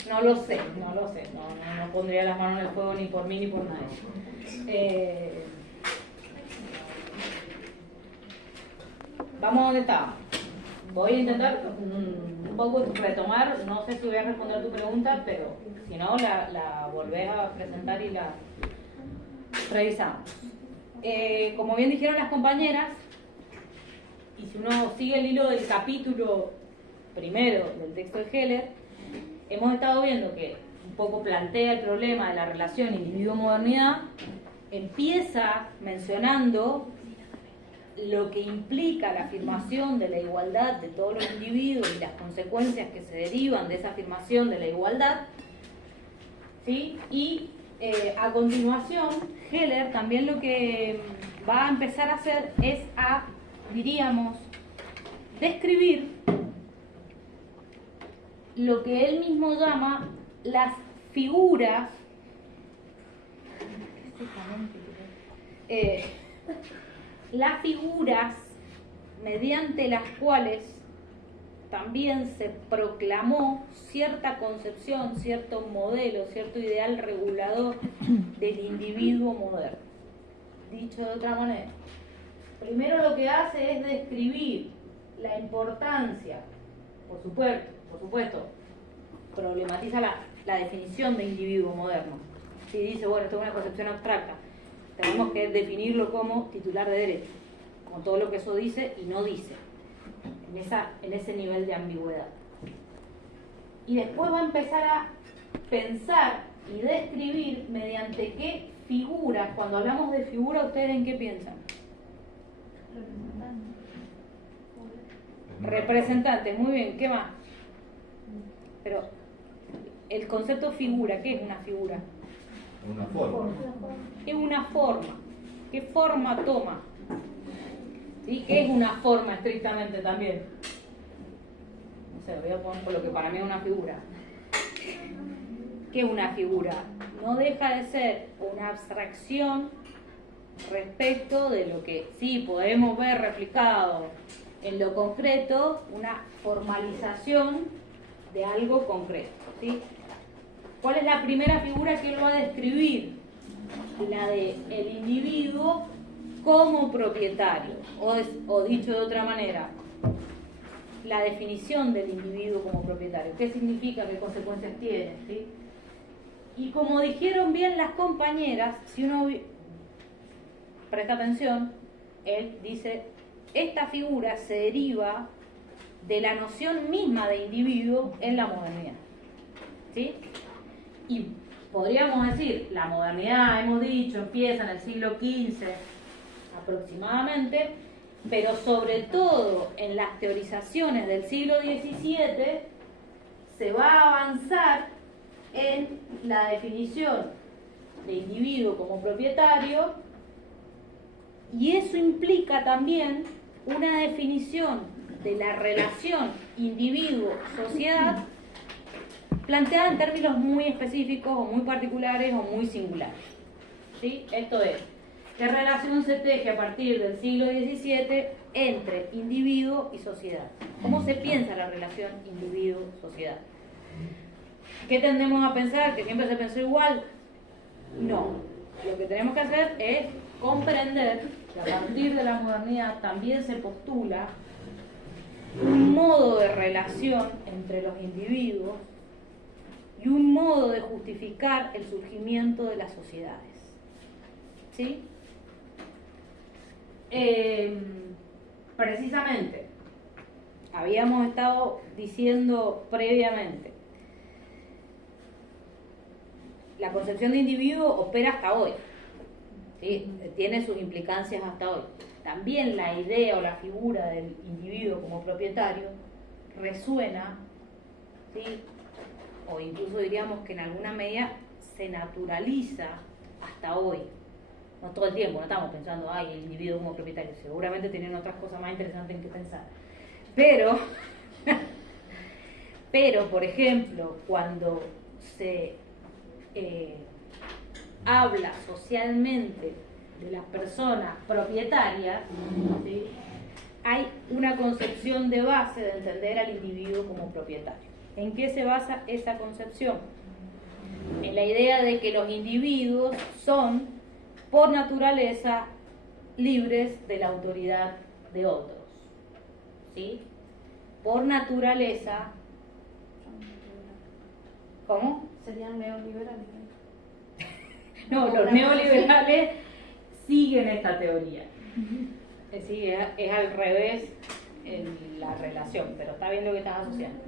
No lo sé, no pondría las manos en el fuego ni por mí ni por nadie. Vamos a donde estaba. Voy a intentar un poco retomar, no sé si voy a responder tu pregunta, pero si no, la volvés a presentar y la revisamos. Como bien dijeron las compañeras, y si uno sigue el hilo del capítulo primero del texto de Heller, hemos estado viendo que un poco plantea el problema de la relación individuo-modernidad, empieza mencionando lo que implica la afirmación de la igualdad de todos los individuos y las consecuencias que se derivan de esa afirmación de la igualdad, ¿sí? Y a continuación, Heller también lo que va a empezar a hacer es diríamos, describir lo que él mismo llama las figuras mediante las cuales también se proclamó cierta concepción, cierto modelo, cierto ideal regulador del individuo moderno. Dicho de otra manera, primero lo que hace es describir la importancia, por supuesto, problematiza la definición de individuo moderno. Si dice, bueno, esto es una concepción abstracta, tenemos que definirlo como titular de derecho, con todo lo que eso dice y no dice, en ese nivel de ambigüedad. Y después va a empezar a pensar y describir mediante qué figuras. Cuando hablamos de figura, ¿ustedes en qué piensan? Representantes, muy bien, ¿qué más? Pero el concepto figura, ¿qué es una figura? Una forma. Es una forma. ¿Qué forma toma? ¿Sí? ¿Qué es una forma estrictamente también? No sé, voy a poner por lo que para mí es una figura. ¿Qué es una figura? No deja de ser una abstracción respecto de lo que sí podemos ver reflejado en lo concreto, una formalización de algo concreto, ¿sí? ¿Cuál es la primera figura que él va a describir? La de el individuo como propietario, o dicho de otra manera, la definición del individuo como propietario. ¿Qué significa? ¿Qué consecuencias tiene? ¿Sí? Y como dijeron bien las compañeras, si uno presta atención, él dice, esta figura se deriva de la noción misma de individuo en la modernidad. ¿Sí? Y podríamos decir, la modernidad, hemos dicho, empieza en el siglo XV aproximadamente, pero sobre todo en las teorizaciones del siglo XVII se va a avanzar en la definición de individuo como propietario, y eso implica también una definición de la relación individuo-sociedad planteada en términos muy específicos o muy particulares o muy singulares. ¿Sí? Esto es, ¿qué relación se teje a partir del siglo XVII entre individuo y sociedad? ¿Cómo se piensa la relación individuo-sociedad? ¿Qué tendemos a pensar? ¿Que siempre se pensó igual? No. Lo que tenemos que hacer es comprender que a partir de la modernidad también se postula un modo de relación entre los individuos y un modo de justificar el surgimiento de las sociedades. ¿Sí? Precisamente, habíamos estado diciendo previamente, la concepción de individuo opera hasta hoy, ¿sí? Tiene sus implicancias hasta hoy. También la idea o la figura del individuo como propietario resuena, ¿sí? O incluso diríamos que en alguna medida se naturaliza hasta hoy. No todo el tiempo, no estamos pensando, ay, el individuo como propietario. Seguramente tienen otras cosas más interesantes en que pensar. Pero por ejemplo, cuando se habla socialmente de las personas propietarias, ¿sí? Hay una concepción de base de entender al individuo como propietario. ¿En qué se basa esa concepción? En la idea de que los individuos son, por naturaleza, libres de la autoridad de otros. ¿Sí? Por naturaleza. ¿Cómo? Serían neoliberales. No, los neoliberales siguen esta teoría. Es decir, es al revés en la relación, pero está bien lo que estás asociando.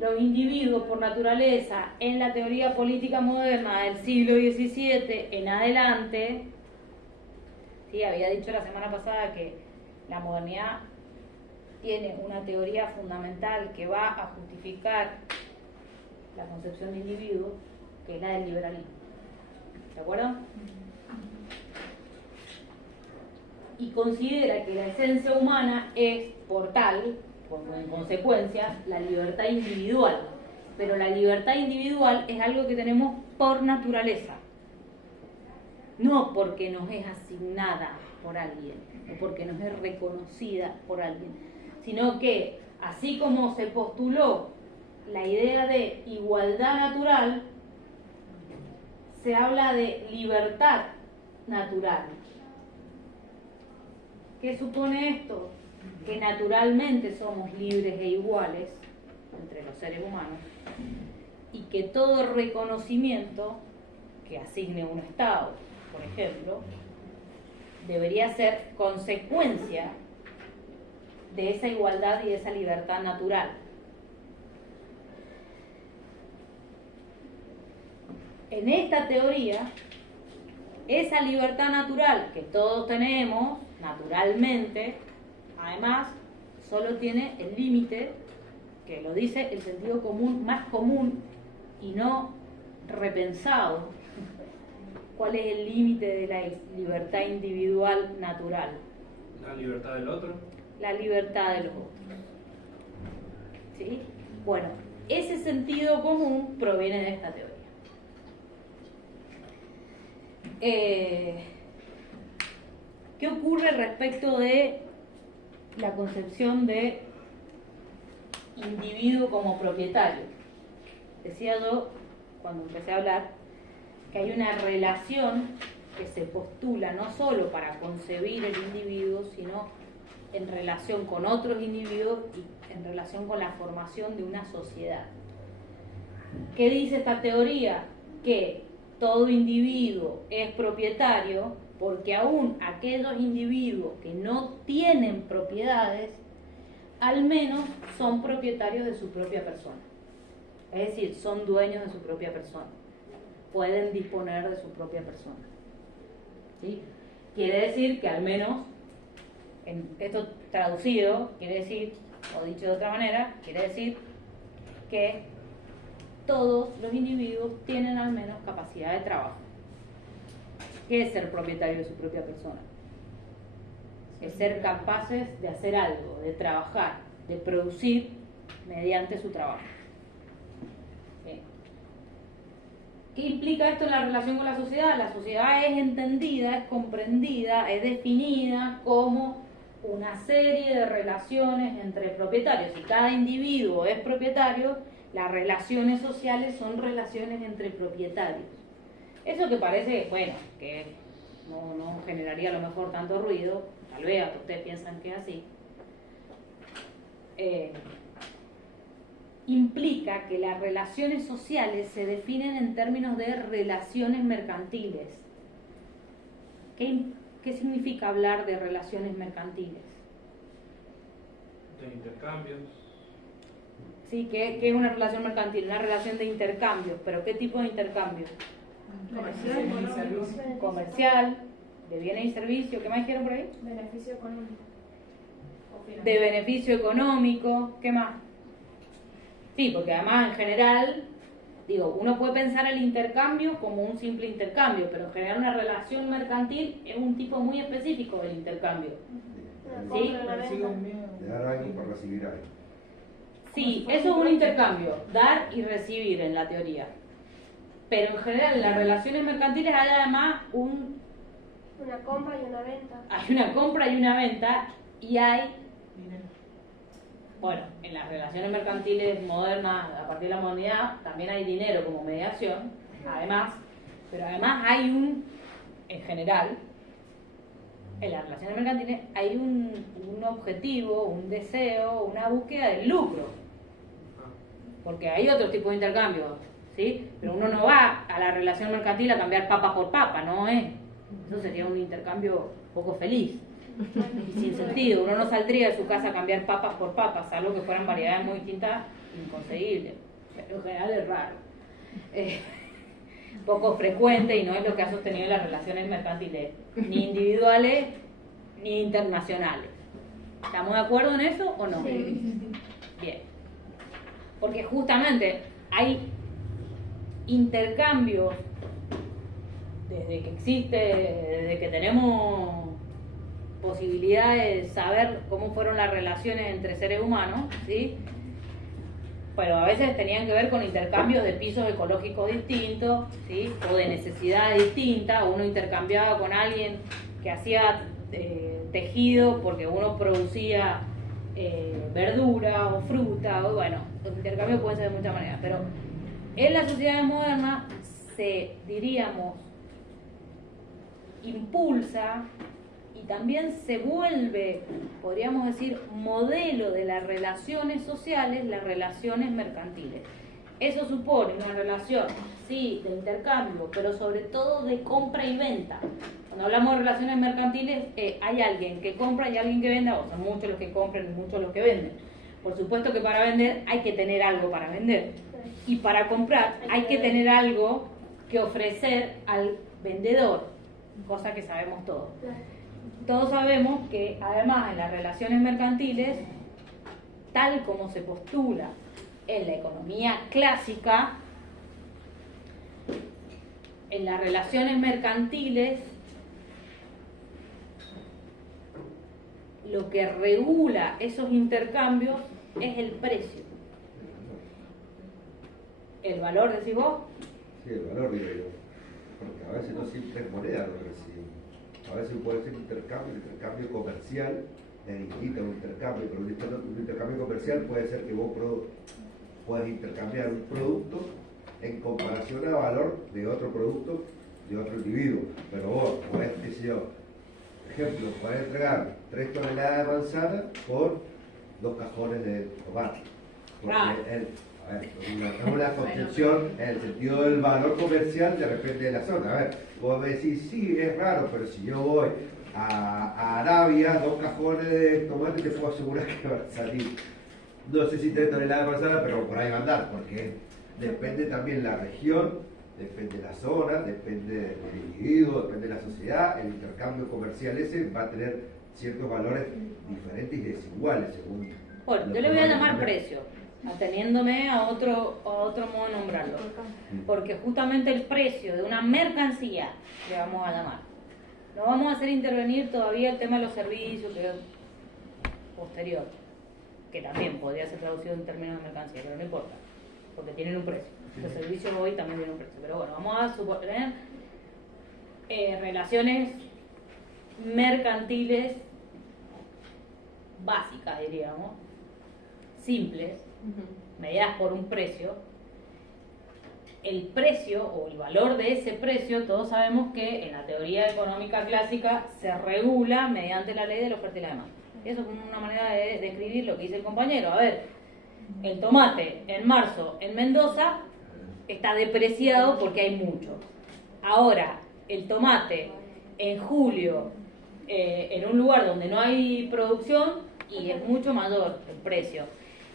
los individuos por naturaleza en la teoría política moderna del siglo XVII en adelante, sí, había dicho la semana pasada que la modernidad tiene una teoría fundamental que va a justificar la concepción de individuo, que es la del liberalismo. ¿De acuerdo? Y considera que la esencia humana es, por tal, en consecuencia, la libertad individual. Pero la libertad individual es algo que tenemos por naturaleza, no porque nos es asignada por alguien o porque nos es reconocida por alguien, sino que así como se postuló la idea de igualdad natural, se habla de libertad natural. ¿Qué supone esto? Que naturalmente somos libres e iguales entre los seres humanos y que todo reconocimiento que asigne un Estado, por ejemplo, debería ser consecuencia de esa igualdad y de esa libertad natural. En esta teoría, esa libertad natural que todos tenemos, naturalmente, además, solo tiene el límite, que lo dice el sentido común, más común y no repensado. ¿Cuál es el límite de la libertad individual natural? La libertad del otro. La libertad de los otros. ¿Sí? Bueno, ese sentido común proviene de esta teoría. ¿Qué ocurre respecto de la concepción de individuo como propietario? Decía yo, cuando empecé a hablar, que hay una relación que se postula no solo para concebir el individuo, sino en relación con otros individuos y en relación con la formación de una sociedad. ¿Qué dice esta teoría? Que todo individuo es propietario porque aún aquellos individuos que no tienen propiedades, al menos son propietarios de su propia persona. Es decir, son dueños de su propia persona. Pueden disponer de su propia persona. ¿Sí? Quiere decir que al menos, esto traducido, quiere decir, o dicho de otra manera, quiere decir que todos los individuos tienen al menos capacidad de trabajo. ¿Qué es ser propietario de su propia persona? Es ser capaces de hacer algo, de trabajar, de producir mediante su trabajo. ¿Sí? ¿Qué implica esto en la relación con la sociedad? La sociedad es entendida, es comprendida, es definida como una serie de relaciones entre propietarios. Si cada individuo es propietario, las relaciones sociales son relaciones entre propietarios. Eso que parece, bueno, que no generaría a lo mejor tanto ruido, tal vez hasta ustedes piensan que es así, implica que las relaciones sociales se definen en términos de relaciones mercantiles. ¿Qué significa hablar de relaciones mercantiles? De intercambios. Sí, ¿qué es una relación mercantil? Una relación de intercambios, pero ¿qué tipo de intercambio? Comercial, de bienes y servicios. ¿Qué más dijeron por ahí? Beneficio económico. De beneficio económico. ¿Qué más? Sí, porque además en general, digo, uno puede pensar el intercambio como un simple intercambio, pero en general una relación mercantil es un tipo muy específico del intercambio. ¿Sí? De dar a alguien para recibir a alguien. Sí, eso es un intercambio, dar y recibir en la teoría. Pero en general en las relaciones mercantiles hay además una compra y una venta. Hay una compra y una venta y hay, bueno, en las relaciones mercantiles modernas, a partir de la modernidad, también hay dinero como mediación, además, pero además hay en general, en las relaciones mercantiles hay un objetivo, un deseo, una búsqueda del lucro. Porque hay otro tipo de intercambio, ¿sí? Pero uno no va a la relación mercantil a cambiar papa por papa, ¿no es? Eso sería un intercambio poco feliz y sin sentido. Uno no saldría de su casa a cambiar papas por papas, salvo que fueran variedades muy distintas inconseguible, pero en general es raro. Poco frecuente y no es lo que ha sostenido las relaciones mercantiles, ni individuales ni internacionales. ¿Estamos de acuerdo en eso o no? Sí. Bien. Porque justamente hay intercambios desde que tenemos posibilidad de saber cómo fueron las relaciones entre seres humanos, ¿sí? Pero a veces tenían que ver con intercambios de pisos ecológicos distintos, ¿sí? O de necesidades distintas. Uno intercambiaba con alguien que hacía tejido porque uno producía verdura o fruta, o bueno, los intercambios pueden ser de muchas maneras, pero en las sociedades modernas diríamos, impulsa y también se vuelve, podríamos decir, modelo de las relaciones sociales, las relaciones mercantiles. Eso supone una relación, sí, de intercambio, pero sobre todo de compra y venta. Cuando hablamos de relaciones mercantiles, hay alguien que compra y alguien que vende, o son muchos los que compran y muchos los que venden. Por supuesto que para vender hay que tener algo para vender. Y para comprar hay que tener algo que ofrecer al vendedor, cosa que sabemos todos. Todos sabemos que además en las relaciones mercantiles, tal como se postula en la economía clásica, en las relaciones mercantiles, lo que regula esos intercambios es el precio. ¿El valor, decís vos? Sí, el valor, digo yo. Porque a veces no siempre es moneda lo que recibimos. A veces puede ser intercambio comercial, es distinto a un intercambio, pero un intercambio comercial puede ser que vos puedes intercambiar un producto en comparación a valor de otro producto de otro individuo. Pero vos podés, qué sé yo, ejemplo, podés entregar 3 toneladas de manzana por 2 cajones de tomate. Porque es una concepción en el sentido del valor comercial de repente de la zona. A ver, vos me decís, sí, es raro, pero si yo voy a Arabia, 2 cajones de tomate, te puedo asegurar que van a salir, no sé si 3 toneladas de manzana, pero por ahí va a andar, porque depende también la región, depende la zona, depende del individuo, depende de la sociedad. El intercambio comercial ese va a tener ciertos valores diferentes y desiguales según. Bueno, yo le voy a llamar precio, ateniéndome a otro modo de nombrarlo, porque justamente el precio de una mercancía le vamos a llamar. No vamos a hacer intervenir todavía el tema de los servicios, que es posterior, que también podría ser traducido en términos de mercancía, pero no importa, porque tienen un precio. Los servicios hoy también tienen un precio, pero bueno, vamos a suponer relaciones mercantiles básicas, diríamos, simples, medidas por un precio. El precio o el valor de ese precio, todos sabemos que en la teoría económica clásica se regula mediante la ley de la oferta y la demanda. Eso es una manera de describir lo que dice el compañero. A ver, el tomate en marzo en Mendoza está depreciado porque hay mucho. Ahora, el tomate en julio en un lugar donde no hay producción y es mucho mayor el precio.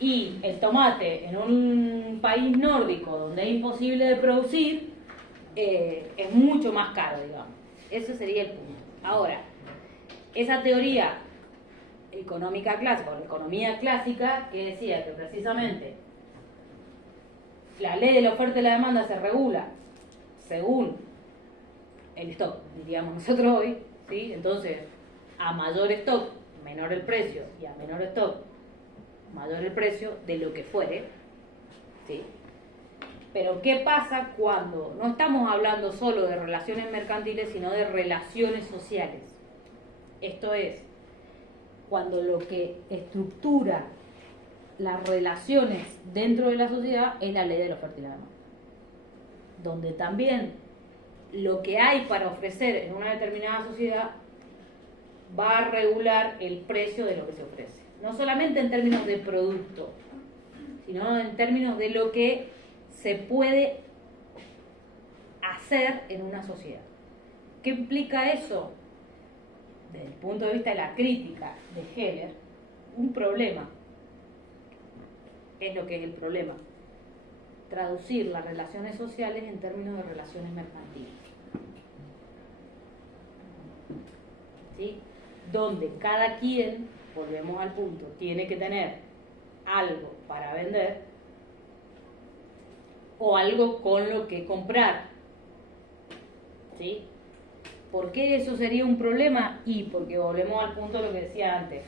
Y el tomate en un país nórdico donde es imposible de producir, es mucho más caro, digamos. Eso sería el punto. Ahora, esa teoría económica clásica, o la economía clásica, que decía que precisamente la ley de la oferta y la demanda se regula según el stock, diríamos nosotros hoy, ¿sí? Entonces, a mayor stock, menor el precio, y a menor stock, mayor el precio de lo que fuere, ¿sí? Pero ¿qué pasa cuando no estamos hablando solo de relaciones mercantiles, sino de relaciones sociales? Esto es, cuando lo que estructura las relaciones dentro de la sociedad es la ley de la oferta y la demanda, donde también lo que hay para ofrecer en una determinada sociedad va a regular el precio de lo que se ofrece. No solamente en términos de producto, sino en términos de lo que se puede hacer en una sociedad. ¿Qué implica eso? Desde el punto de vista de la crítica de Heller, un problema. es lo que es el problema. Traducir las relaciones sociales en términos de relaciones mercantiles. ¿Sí? Donde cada quien, volvemos al punto, tiene que tener algo para vender o algo con lo que comprar. ¿Sí? ¿Por qué eso sería un problema? Y porque volvemos al punto de lo que decía antes.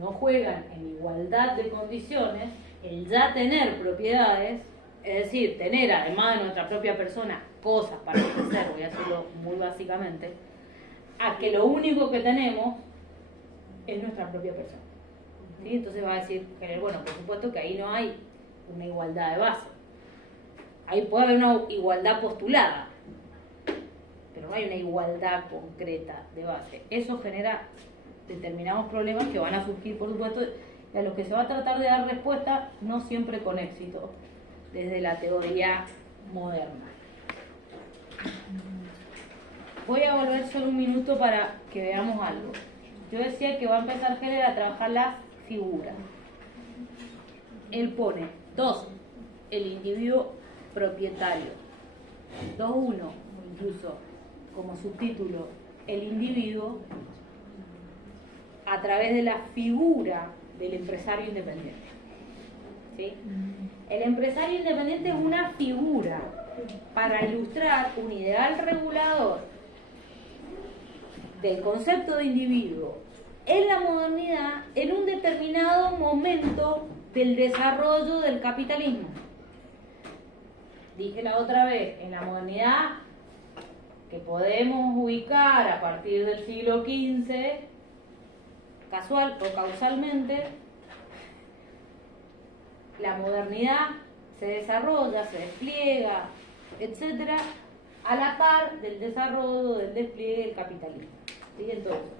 No juegan en igualdad de condiciones el ya tener propiedades, es decir, tener además de nuestra propia persona cosas para ofrecer, voy a hacerlo muy básicamente, a que lo único que tenemos es nuestra propia persona. ¿Sí? Entonces va a decir, bueno, por supuesto que ahí no hay una igualdad de base. Ahí puede haber una igualdad postulada, pero no hay una igualdad concreta de base. Eso genera determinados problemas que van a surgir, por supuesto, y a los que se va a tratar de dar respuesta, no siempre con éxito, desde la teoría moderna. Voy a volver solo un minuto para que veamos algo. Yo decía que va a empezar Heller a trabajar las figuras. Él pone 2, el individuo propietario. 2.1, incluso como subtítulo, el individuo a través de la figura del empresario independiente. ¿Sí? El empresario independiente es una figura para ilustrar un ideal regulador del concepto de individuo en la modernidad en un determinado momento del desarrollo del capitalismo. Dije la otra vez, en la modernidad que podemos ubicar a partir del siglo XV, casual o causalmente, la modernidad se desarrolla, se despliega, etcétera, a la par del desarrollo, del despliegue del capitalismo. ¿Sí? Entonces,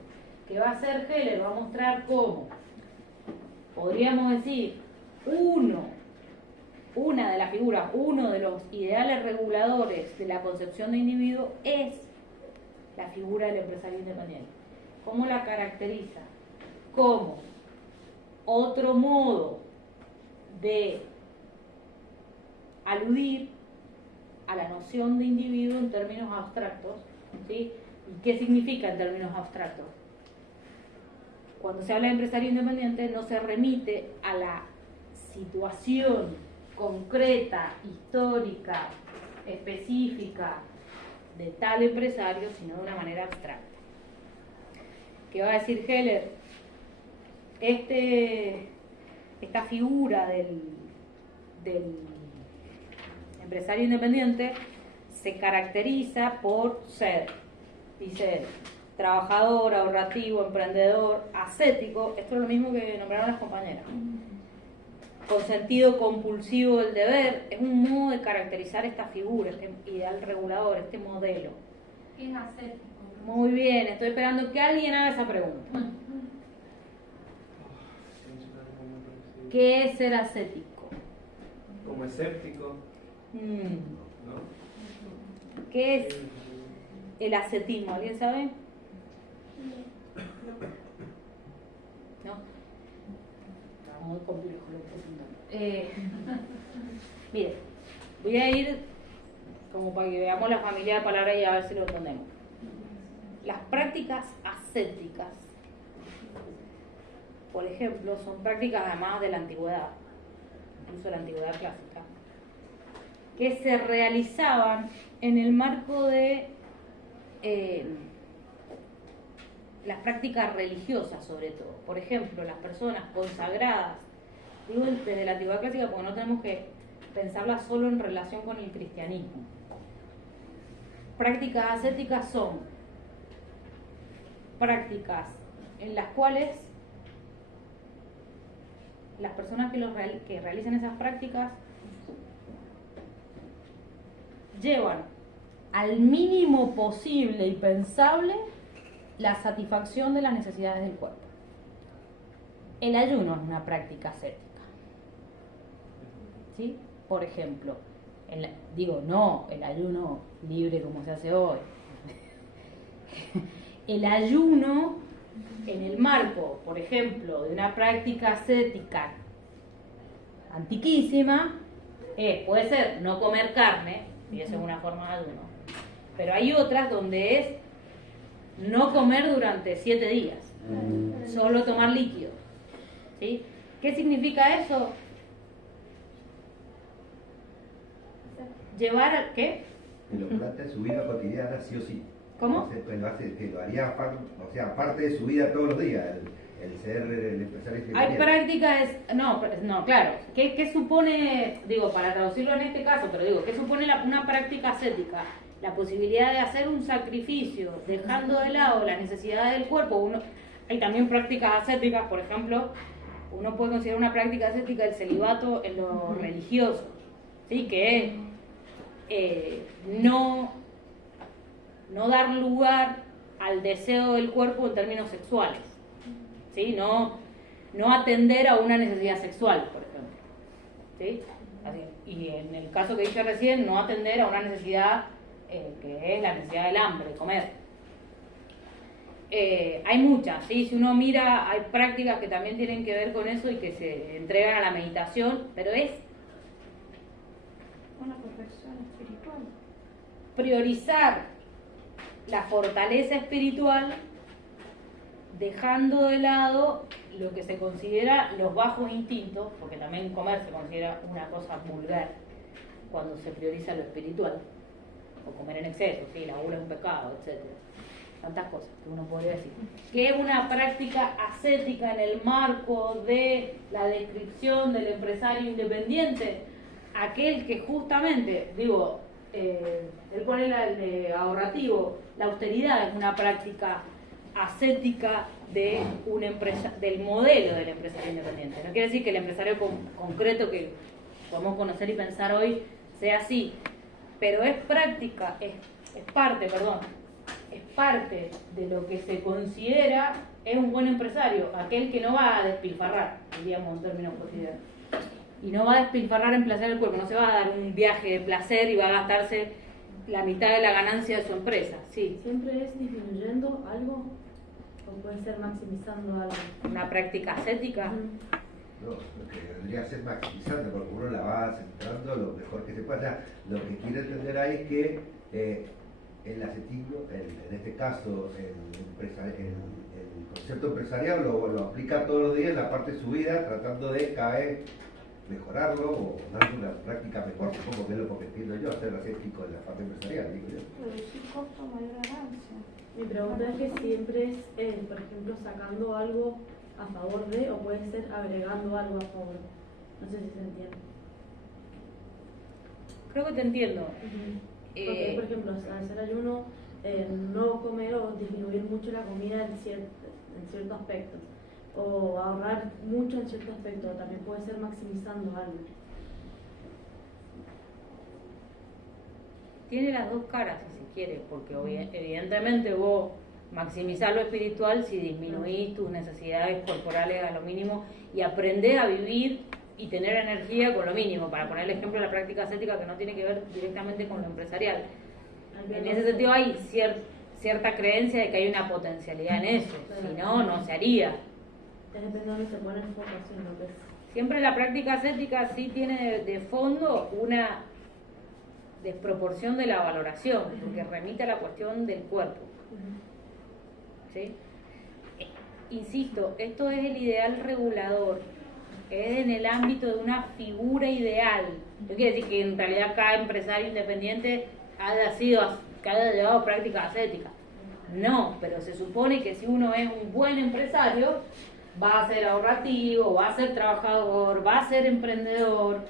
¿qué va a hacer Heller? Va a mostrar cómo, podríamos decir, una de las figuras, uno de los ideales reguladores de la concepción de individuo es la figura del empresario independiente. ¿Cómo la caracteriza? Como otro modo de aludir a la noción de individuo en términos abstractos. ¿Sí? ¿Y qué significa en términos abstractos? Cuando se habla de empresario independiente no se remite a la situación concreta, histórica, específica de tal empresario, sino de una manera abstracta. ¿Qué va a decir Heller? Esta figura del empresario independiente se caracteriza por ser, dice él, trabajador, ahorrativo, emprendedor, ascético, esto es lo mismo que nombraron las compañeras, con sentido compulsivo del deber. Es un modo de caracterizar esta figura, este ideal regulador, este modelo. ¿Qué es ascético? Muy bien, estoy esperando que alguien haga esa pregunta. ¿Qué es ser ascético? Como escéptico. ¿No? ¿Qué es el ascetismo? ¿Alguien sabe? ¿No? Está muy complejo lo que estoy preguntando. Mire, voy a ir como para que veamos la familia de palabras y a ver si lo entendemos. Las prácticas ascéticas, por ejemplo, son prácticas además de la antigüedad, incluso de la antigüedad clásica, que se realizaban en el marco de las prácticas religiosas, sobre todo. Por ejemplo, las personas consagradas, digo desde la antigüedad clásica porque no tenemos que pensarlas solo en relación con el cristianismo. Prácticas ascéticas son prácticas en las cuales las personas que realizan esas prácticas llevan al mínimo posible y pensable la satisfacción de las necesidades del cuerpo. El ayuno es una práctica ascética. ¿Sí? Por ejemplo, no el ayuno libre como se hace hoy. El ayuno en el marco, por ejemplo, de una práctica ascética antiquísima, puede ser no comer carne, y eso es una forma de ayuno, pero hay otras donde es no comer durante 7 días, solo tomar líquidos, ¿sí? ¿Qué significa eso? Llevar a, ¿qué? Que lo plantea en su vida cotidiana sí o sí. ¿Cómo? Que lo haría, o sea, parte de su vida todos los días, el ser el empresario. Hay prácticas, no, claro, ¿qué supone, digo, para traducirlo en este caso, pero digo, ¿qué supone una práctica ascética? La posibilidad de hacer un sacrificio, dejando de lado la necesidad del cuerpo. Hay también prácticas ascéticas, por ejemplo, uno puede considerar una práctica ascética el celibato en lo religioso, ¿sí? Que es no dar lugar al deseo del cuerpo en términos sexuales, ¿sí? No atender a una necesidad sexual, por ejemplo, ¿sí? Así, y en el caso que dije recién, no atender a una necesidad que es la necesidad del hambre, de comer. Hay muchas, ¿sí? Si uno mira, hay prácticas que también tienen que ver con eso y que se entregan a la meditación, pero es una perfección espiritual. Priorizar la fortaleza espiritual dejando de lado lo que se considera los bajos instintos, porque también comer se considera una cosa vulgar cuando se prioriza lo espiritual, o comer en exceso, sí, la gula es un pecado, etcétera. Tantas cosas que uno podría decir. Que es una práctica ascética en el marco de la descripción del empresario independiente, aquel que justamente, digo, él pone el ahorrativo, la austeridad es una práctica ascética de del modelo del empresario independiente. No quiere decir que el empresario concreto que podemos conocer y pensar hoy sea así, pero es práctica, es parte de lo que se considera es un buen empresario, aquel que no va a despilfarrar, diríamos en términos cotidianos, y no va a despilfarrar en placer el cuerpo, no se va a dar un viaje de placer y va a gastarse la mitad de la ganancia de su empresa, sí. ¿Siempre es disminuyendo algo o puede ser maximizando algo? ¿Una práctica ascética? No, lo que debería ser maximizando, porque uno la va centrando lo mejor que se pueda. Lo que quiere entender ahí es que el ascetismo, en este caso el concepto empresarial lo aplica todos los días en la parte de su vida, tratando de cada vez mejorarlo o darle una práctica mejor, supongo que es lo que entiendo yo, hacer ascético en la parte empresarial, digo yo. Reducir costo, mayor ganancia. Mi pregunta es que siempre es, por ejemplo, sacando algo a favor de, o puede ser agregando algo a favor. No sé si se entiende. Creo que te entiendo. Porque, por ejemplo, al hacer ayuno, no comer o disminuir mucho la comida en cierto aspecto, o ahorrar mucho en cierto aspecto, también puede ser maximizando algo. Tiene las dos caras, si se quiere, porque evidentemente vos maximizar lo espiritual si disminuís tus necesidades corporales a lo mínimo y aprender a vivir y tener energía con lo mínimo, para poner el ejemplo de la práctica ascética que no tiene que ver directamente con lo empresarial. En ese sentido hay cierta creencia de que hay una potencialidad en eso, si no, no se haría. Depende de dónde se pone el foco, lo que es. Siempre la práctica ascética sí tiene de fondo una desproporción de la valoración, porque remite a la cuestión del cuerpo. ¿Sí? Insisto, esto es el ideal regulador, es en el ámbito de una figura ideal. No quiere decir que en realidad cada empresario independiente haya llevado prácticas ascéticas. No, pero se supone que si uno es un buen empresario, va a ser ahorrativo, va a ser trabajador, va a ser emprendedor,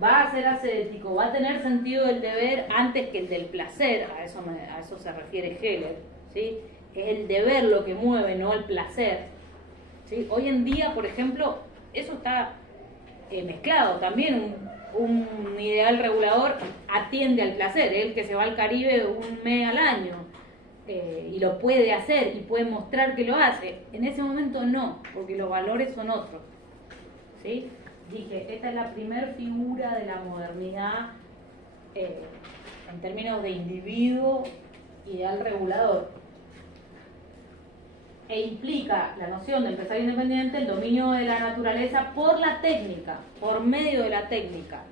va a ser ascético, va a tener sentido del deber antes que el del placer. A eso se refiere Heller, ¿sí? Es el deber lo que mueve, no el placer, ¿sí? Hoy en día, por ejemplo, eso está mezclado. También un ideal regulador atiende al placer, el que se va al Caribe un mes al año y lo puede hacer y puede mostrar que lo hace. En ese momento no, porque los valores son otros, ¿sí? Dije, esta es la primer figura de la modernidad en términos de individuo ideal regulador. e implica la noción de empresario independiente el dominio de la naturaleza por la técnica, por medio de la técnica,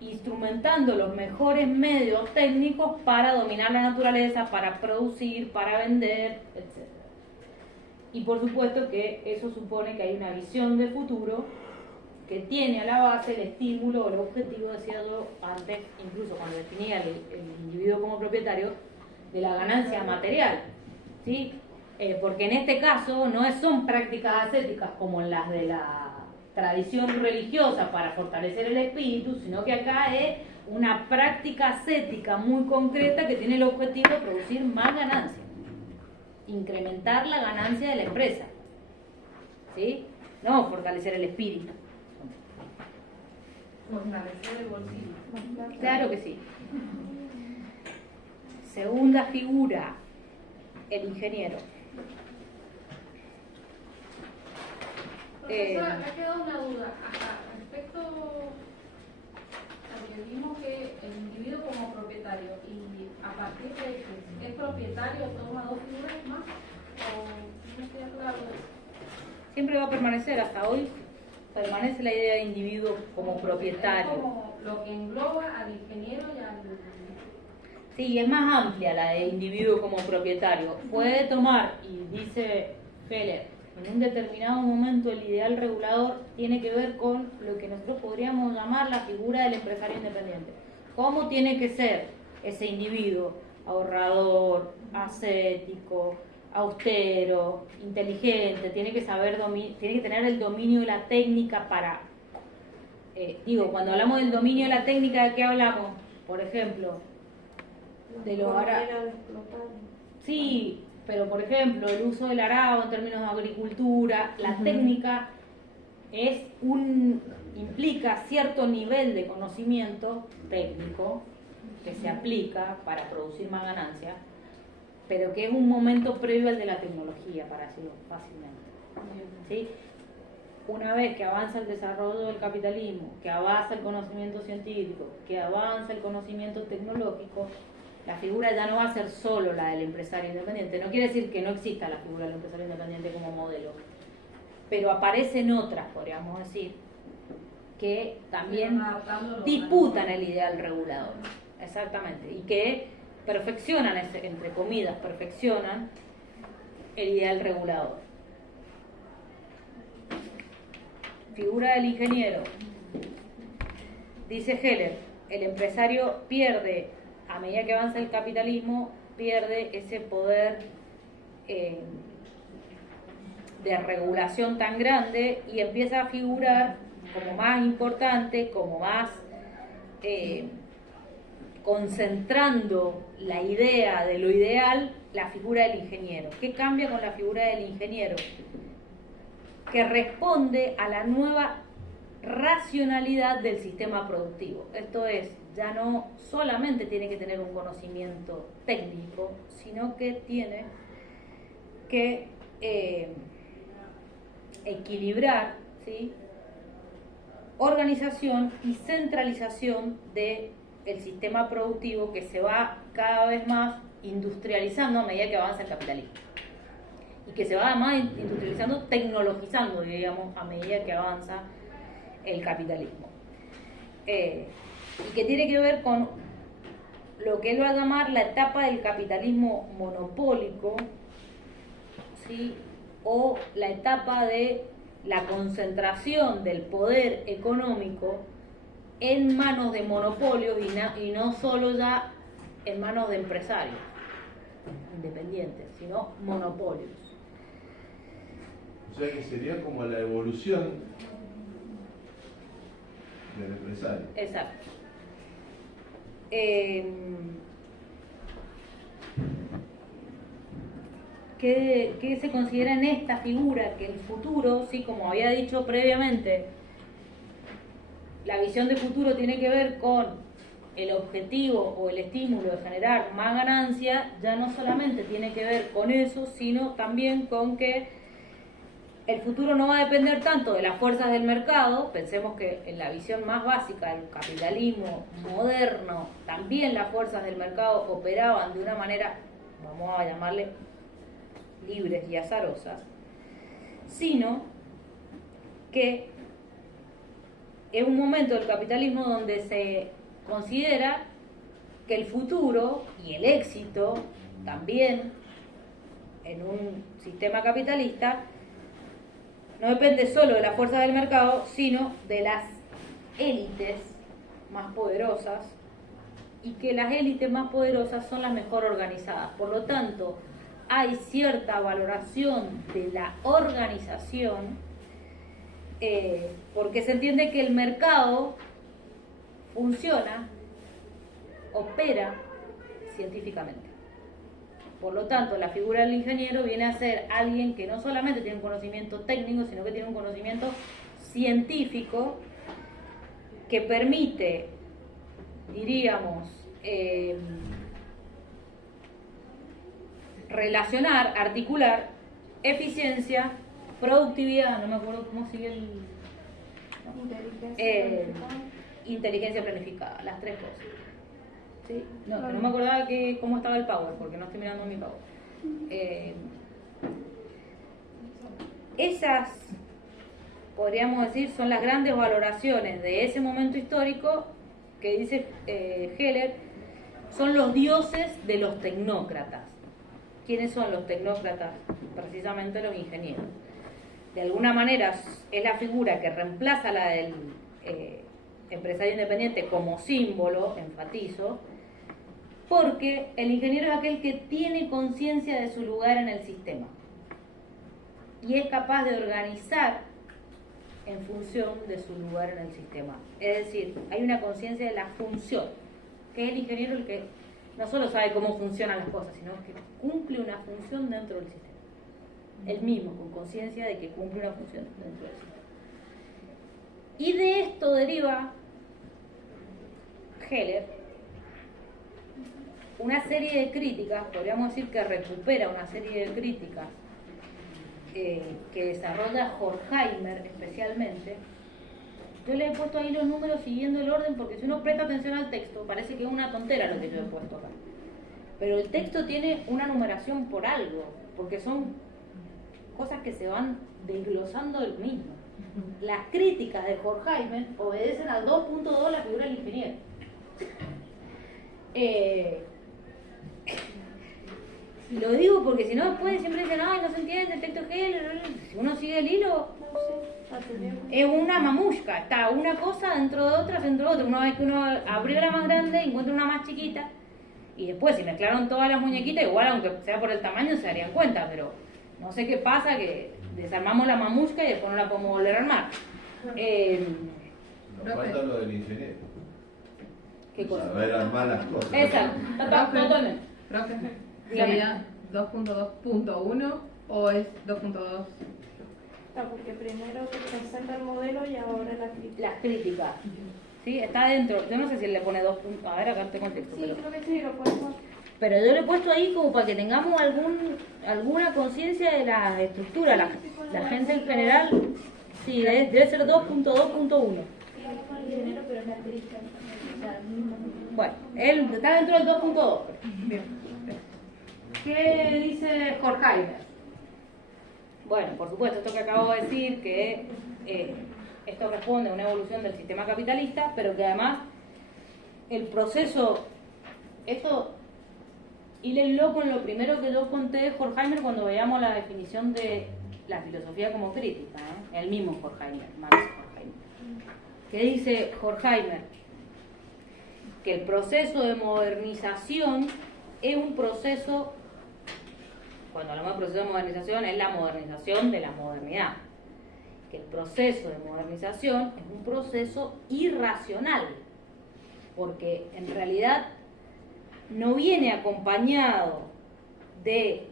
instrumentando los mejores medios técnicos para dominar la naturaleza, para producir, para vender, etc. Y por supuesto que eso supone que hay una visión de futuro que tiene a la base el estímulo o el objetivo, decía yo antes, incluso cuando definía el individuo como propietario, de la ganancia material, ¿sí? Porque en este caso no son prácticas ascéticas como las de la tradición religiosa para fortalecer el espíritu, sino que acá es una práctica ascética muy concreta que tiene el objetivo de producir más ganancia, incrementar la ganancia de la empresa, ¿sí? No fortalecer el espíritu. Fortalecer el bolsillo. Claro que sí. Segunda figura, el ingeniero. Profesora, me ha quedado una duda respecto a que vimos que el individuo como propietario y a partir de que es propietario toma dos figuras más, o no estoy claro. Siempre va a permanecer, hasta hoy permanece la idea de individuo como propietario. Es como lo que engloba al ingeniero y al... Sí, es más amplia la de individuo como propietario. Puede tomar, y dice Heller, en un determinado momento el ideal regulador tiene que ver con lo que nosotros podríamos llamar la figura del empresario independiente. ¿Cómo tiene que ser ese individuo? Ahorrador, ascético, austero, inteligente, tiene que saber tiene que tener el dominio de la técnica para... cuando hablamos del dominio de la técnica, ¿de qué hablamos? Por ejemplo, de los sí, pero por ejemplo, el uso del arado en términos de agricultura, la técnica implica cierto nivel de conocimiento técnico que se aplica para producir más ganancias, pero que es un momento previo al de la tecnología, para decirlo fácilmente, ¿sí? Una vez que avanza el desarrollo del capitalismo, que avanza el conocimiento científico, que avanza el conocimiento tecnológico, la figura ya no va a ser solo la del empresario independiente. No quiere decir que no exista la figura del empresario independiente como modelo, pero aparecen otras, podríamos decir, que también disputan el ideal regulador, exactamente, y que perfeccionan, entre comillas, perfeccionan el ideal regulador. Figura del ingeniero. Dice Heller, el empresario pierde, a medida que avanza el capitalismo, pierde ese poder de regulación tan grande y empieza a figurar como más importante, como más concentrando la idea de lo ideal, la figura del ingeniero. ¿Qué cambia con la figura del ingeniero? Que responde a la nueva racionalidad del sistema productivo. Esto es, ya no solamente tiene que tener un conocimiento técnico, sino que tiene que equilibrar, ¿sí?, organización y centralización del sistema productivo que se va cada vez más industrializando a medida que avanza el capitalismo. Y que se va además industrializando, tecnologizando, digamos, a medida que avanza el capitalismo. Y que tiene que ver con lo que él va a llamar la etapa del capitalismo monopólico, ¿sí?, o la etapa de la concentración del poder económico en manos de monopolios y no solo ya en manos de empresarios independientes, sino monopolios. O sea que sería como la evolución del empresario. Exacto. ¿Qué se considera en esta figura? Que el futuro, sí, como había dicho previamente, la visión de futuro tiene que ver con el objetivo o el estímulo de generar más ganancia. Ya no solamente tiene que ver con eso, sino también con que el futuro no va a depender tanto de las fuerzas del mercado. Pensemos que en la visión más básica del capitalismo moderno, también las fuerzas del mercado operaban de una manera, vamos a llamarle, libres y azarosas, sino que es un momento del capitalismo donde se considera que el futuro y el éxito también en un sistema capitalista no depende solo de la fuerza del mercado, sino de las élites más poderosas, y que las élites más poderosas son las mejor organizadas. Por lo tanto, hay cierta valoración de la organización, porque se entiende que el mercado funciona, opera científicamente. Por lo tanto, la figura del ingeniero viene a ser alguien que no solamente tiene un conocimiento técnico, sino que tiene un conocimiento científico que permite, diríamos, relacionar, articular eficiencia, productividad, no me acuerdo cómo sigue el... inteligencia planificada, las tres cosas. ¿Sí? No, que no me acordaba cómo estaba el Power, porque no estoy mirando mi Power. Esas, podríamos decir, son las grandes valoraciones de ese momento histórico que dice Heller, son los dioses de los tecnócratas. ¿Quiénes son los tecnócratas? Precisamente los ingenieros. De alguna manera es la figura que reemplaza a la del empresario independiente como símbolo, enfatizo, porque el ingeniero es aquel que tiene conciencia de su lugar en el sistema y es capaz de organizar en función de su lugar en el sistema. Es decir, hay una conciencia de la función, que es el ingeniero el que no solo sabe cómo funcionan las cosas, sino que cumple una función dentro del sistema. Él mismo, con conciencia de que cumple una función dentro del sistema. Y de esto deriva Heller una serie de críticas, podríamos decir que recupera una serie de críticas que desarrolla Horkheimer especialmente. Yo le he puesto ahí los números siguiendo el orden porque si uno presta atención al texto parece que es una tontera lo que yo he puesto acá, pero el texto tiene una numeración por algo, porque son cosas que se van desglosando del mismo. Las críticas de Horkheimer obedecen al 2.2 la figura del ingeniero. Lo digo porque si no después siempre dicen, ay, no se entiende el texto Heller. Si uno sigue el hilo, es una mamushka, está una cosa dentro de otra, dentro de otra. Una vez que uno abrió la más grande, encuentra una más chiquita, y después si mezclaron todas las muñequitas, igual aunque sea por el tamaño se darían cuenta, pero no sé qué pasa, que desarmamos la mamushka y después no la podemos volver a armar. Nos falta lo del ingeniero. ¿Qué cosa? Saber armar las cosas. Exacto, totalmente. Profe, ¿sería 2.2.1 o es 2.2? Porque primero se presenta el modelo y ahora la crítica. Las críticas. Sí, está dentro. Yo no sé si él le pone 2 puntos. A ver, acá tengo el texto. Sí, pero... creo que sí, lo podemos. Pero yo le he puesto ahí como para que tengamos alguna conciencia de la estructura. La gente en general, sí, debe ser 2.2.1. Bueno, él está dentro del 2.2. ¿Qué dice Horkheimer? Bueno, por supuesto, esto que acabo de decir, que esto responde a una evolución del sistema capitalista, pero que además el proceso, esto, hílenlo con lo primero que yo conté de Horkheimer cuando veíamos la definición de la filosofía como crítica, el mismo Horkheimer, Max Horkheimer. ¿Qué dice Horkheimer? Que el proceso de modernización es un proceso, cuando hablamos de proceso de modernización, es la modernización de la modernidad. Que el proceso de modernización es un proceso irracional, porque en realidad no viene acompañado de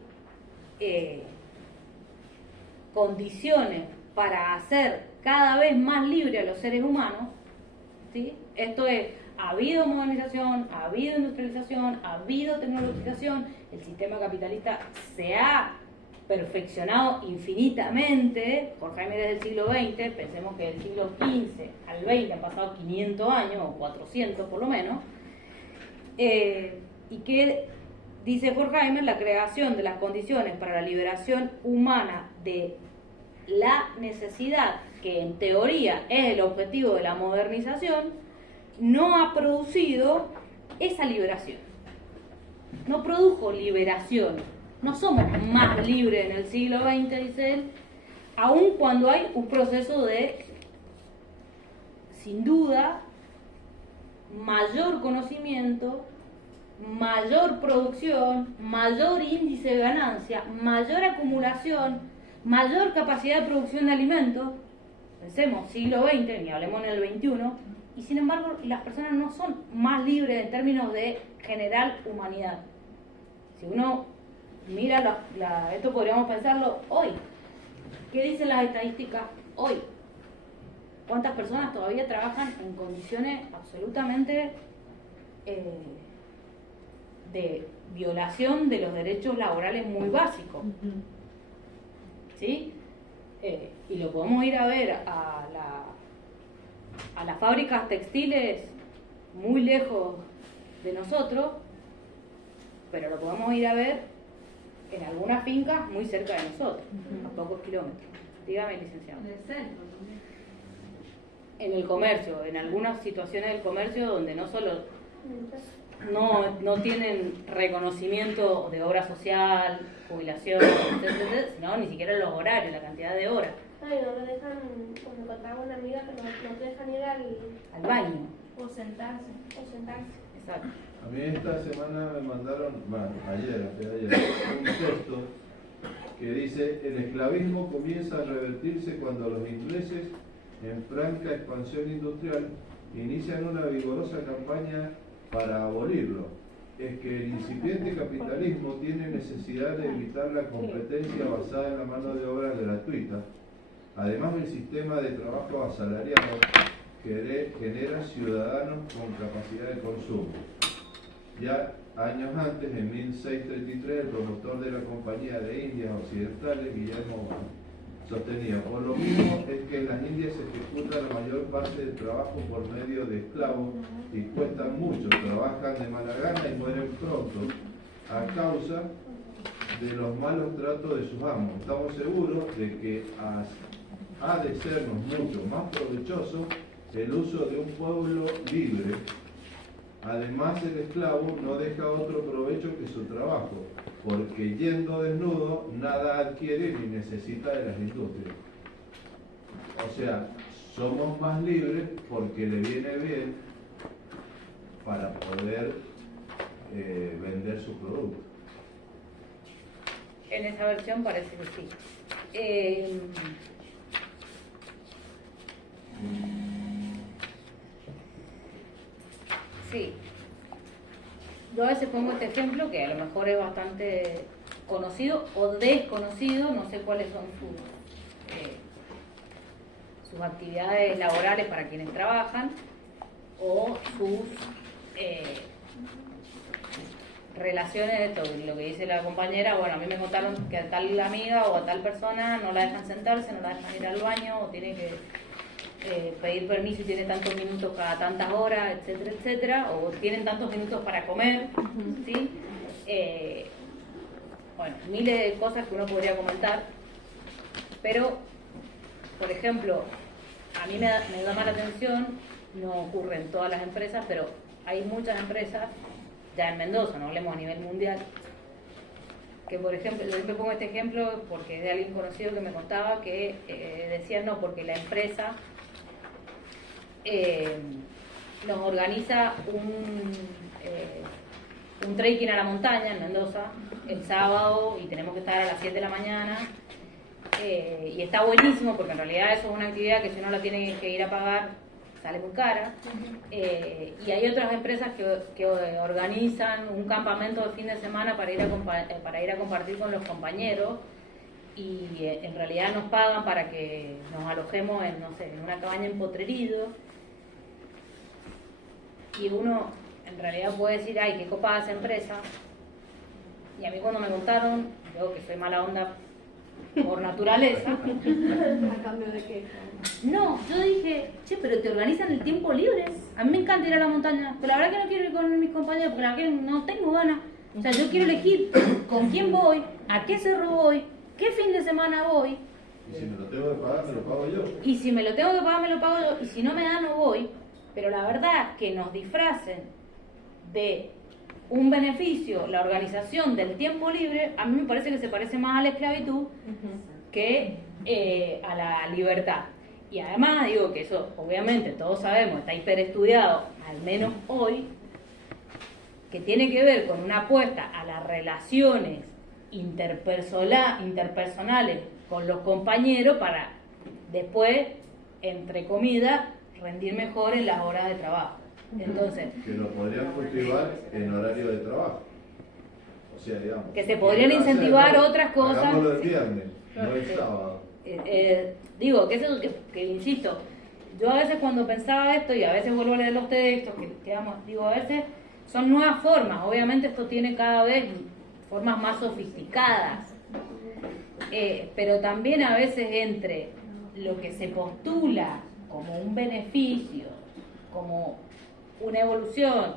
condiciones para hacer cada vez más libre a los seres humanos, ¿sí? Esto es, ha habido modernización, ha habido industrialización, ha habido tecnologización, el sistema capitalista se ha perfeccionado infinitamente. Horkheimer es del siglo XX, pensemos que del siglo XV al XX han pasado 500 años, o 400 por lo menos, y que dice Horkheimer, la creación de las condiciones para la liberación humana de la necesidad, que en teoría es el objetivo de la modernización, no ha producido esa liberación. No produjo liberación. No somos más libres en el siglo XX, dice él, aun cuando hay un proceso de, sin duda, mayor conocimiento, mayor producción, mayor índice de ganancia, mayor acumulación, mayor capacidad de producción de alimentos. Pensemos, siglo XX, ni hablemos en el XXI, y sin embargo las personas no son más libres en términos de generar humanidad. Si uno mira esto podríamos pensarlo hoy. ¿Qué dicen las estadísticas hoy? ¿Cuántas personas todavía trabajan en condiciones absolutamente de violación de los derechos laborales muy básicos? ¿Sí? Y lo podemos ir a ver a las fábricas textiles muy lejos de nosotros, pero lo podemos ir a ver en algunas fincas muy cerca de nosotros, a pocos kilómetros. Dígame, licenciado. En el centro también. En el comercio, en algunas situaciones del comercio donde no solo no tienen reconocimiento de obra social, jubilación, etcétera, sino ni siquiera los horarios, la cantidad de horas. Ay, no me dejan, como me contaba una amiga, que no te dejan ir al baño. O sentarse. Exacto. A mí esta semana me mandaron, ayer, un texto que dice: el esclavismo comienza a revertirse cuando los ingleses, en franca expansión industrial, inician una vigorosa campaña para abolirlo. Es que el incipiente capitalismo tiene necesidad de evitar la competencia basada en la mano de obra gratuita. Además, el sistema de trabajo asalariado que genera ciudadanos con capacidad de consumo. Ya años antes, en 1633, el promotor de la Compañía de Indias Occidentales, Guillermo, sostenía: por lo mismo es que en las Indias se ejecuta la mayor parte del trabajo por medio de esclavos y cuestan mucho, trabajan de mala gana y mueren pronto a causa de los malos tratos de sus amos. Estamos seguros de que ha de sernos mucho más provechoso el uso de un pueblo libre. Además, el esclavo no deja otro provecho que su trabajo, porque yendo desnudo nada adquiere ni necesita de las industrias. O sea, somos más libres porque le viene bien para poder vender su producto. En esa versión parece que sí. Sí. Yo a veces pongo este ejemplo que a lo mejor es bastante conocido o desconocido, no sé cuáles son sus actividades laborales para quienes trabajan o sus relaciones, lo que dice la compañera. Bueno, a mí me contaron que a tal amiga o a tal persona no la dejan sentarse, no la dejan ir al baño, o tiene que pedir permiso y tiene tantos minutos cada tantas horas, etcétera, etcétera, o tienen tantos minutos para comer, ¿sí? Bueno, miles de cosas que uno podría comentar, pero, por ejemplo, a mí me llama la atención, no ocurre en todas las empresas, pero hay muchas empresas, ya en Mendoza, no hablemos a nivel mundial, que, por ejemplo, yo siempre pongo este ejemplo porque es de alguien conocido que me contaba que decía no, porque la empresa nos organiza un trekking a la montaña en Mendoza el sábado y tenemos que estar a las 7 de la mañana y está buenísimo porque en realidad eso es una actividad que si uno la tiene que ir a pagar sale muy cara, y hay otras empresas que organizan un campamento de fin de semana para ir a compartir con los compañeros y en realidad nos pagan para que nos alojemos en, no sé, en una cabaña en Potrerillo, y uno en realidad puede decir, ay, qué copada esa empresa, y a mí cuando me contaron, yo que soy mala onda por naturaleza. ¿A cambio de qué? No, yo dije, che, pero te organizan el tiempo libre. A mí me encanta ir a la montaña, pero la verdad que no quiero ir con mis compañeros porque la verdad que no tengo ganas. O sea, yo quiero elegir con quién voy, a qué cerro voy, qué fin de semana voy. Y si me lo tengo que pagar, me lo pago yo. Y si me lo tengo que pagar, me lo pago yo. Y si no me da, no voy. Pero la verdad que nos disfracen de un beneficio, la organización del tiempo libre, a mí me parece que se parece más a la esclavitud que a la libertad. Y además digo que eso, obviamente, todos sabemos, está hiperestudiado, al menos hoy, que tiene que ver con una apuesta a las relaciones interpersonales con los compañeros para después, entre comidas, rendir mejor en las horas de trabajo. Entonces, que lo podrían cultivar en horario de trabajo. O sea, digamos. Que se podrían incentivar otras cosas. Hagámoslo el viernes, no el sábado. Digo, que es eso que insisto, yo a veces cuando pensaba esto, y a veces vuelvo a leer los textos, digo, a veces son nuevas formas, obviamente esto tiene cada vez formas más sofisticadas, pero también a veces entre lo que se postula como un beneficio, como una evolución,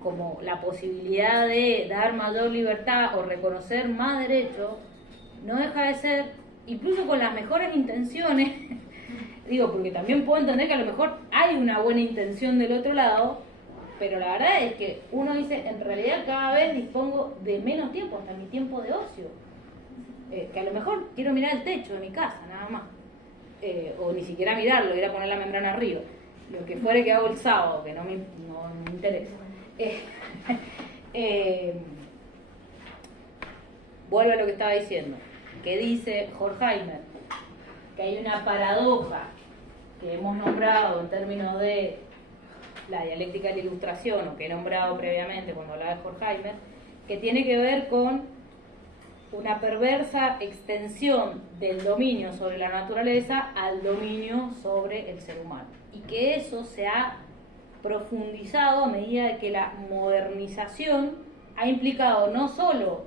como la posibilidad de dar mayor libertad o reconocer más derechos, no deja de ser, incluso con las mejores intenciones, digo, porque también puedo entender que a lo mejor hay una buena intención del otro lado, pero la verdad es que uno dice, en realidad cada vez dispongo de menos tiempo, hasta mi tiempo de ocio, que a lo mejor quiero mirar el techo de mi casa, nada más, o ni siquiera mirarlo, ir a poner la membrana arriba, lo que fuere que hago el sábado, que no me interesa. Vuelvo a lo que estaba diciendo, que dice Horkheimer, que hay una paradoja que hemos nombrado en términos de la dialéctica de la ilustración, o que he nombrado previamente cuando hablaba de Horkheimer, que tiene que ver con una perversa extensión del dominio sobre la naturaleza al dominio sobre el ser humano, y que eso se ha profundizado a medida de que la modernización ha implicado no solo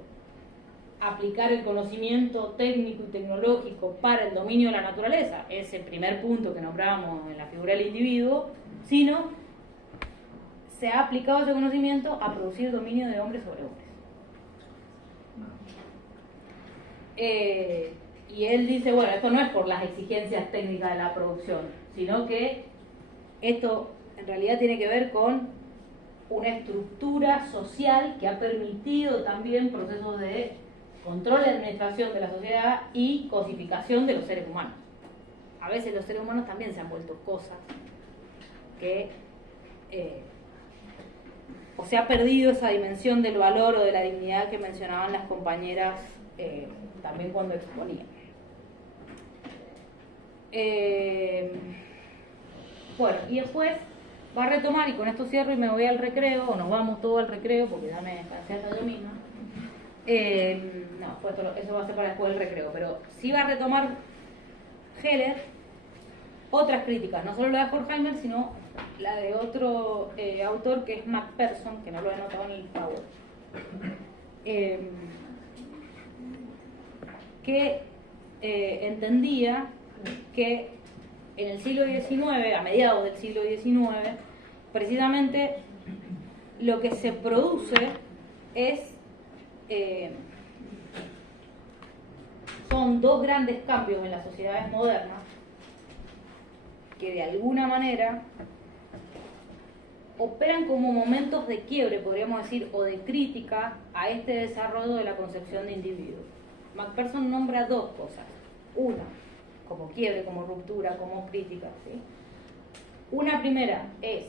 aplicar el conocimiento técnico y tecnológico para el dominio de la naturaleza, ese primer punto que nombrábamos en la figura del individuo, sino se ha aplicado ese conocimiento a producir dominio de hombres sobre hombres. Y él dice, bueno, esto no es por las exigencias técnicas de la producción, sino que esto en realidad tiene que ver con una estructura social que ha permitido también procesos de control y administración de la sociedad y cosificación de los seres humanos. A veces los seres humanos también se han vuelto cosas que o se ha perdido esa dimensión del valor o de la dignidad que mencionaban las compañeras también cuando exponían. Bueno, y después va a retomar, y con esto cierro y me voy al recreo, o nos vamos todos al recreo, porque ya me descansé hasta yo misma. No, pues eso va a ser para después del recreo, pero sí va a retomar Heller otras críticas, no solo la de Horkheimer, sino la de otro autor que es Macpherson, que no lo he notado en el PowerPoint, que entendía que en el siglo XIX, a mediados del siglo XIX, precisamente lo que se produce es son dos grandes cambios en las sociedades modernas que de alguna manera operan como momentos de quiebre, podríamos decir, o de crítica a este desarrollo de la concepción de individuo. Macpherson nombra dos cosas. Una, como quiebre, como ruptura, como crítica, ¿sí? Una primera es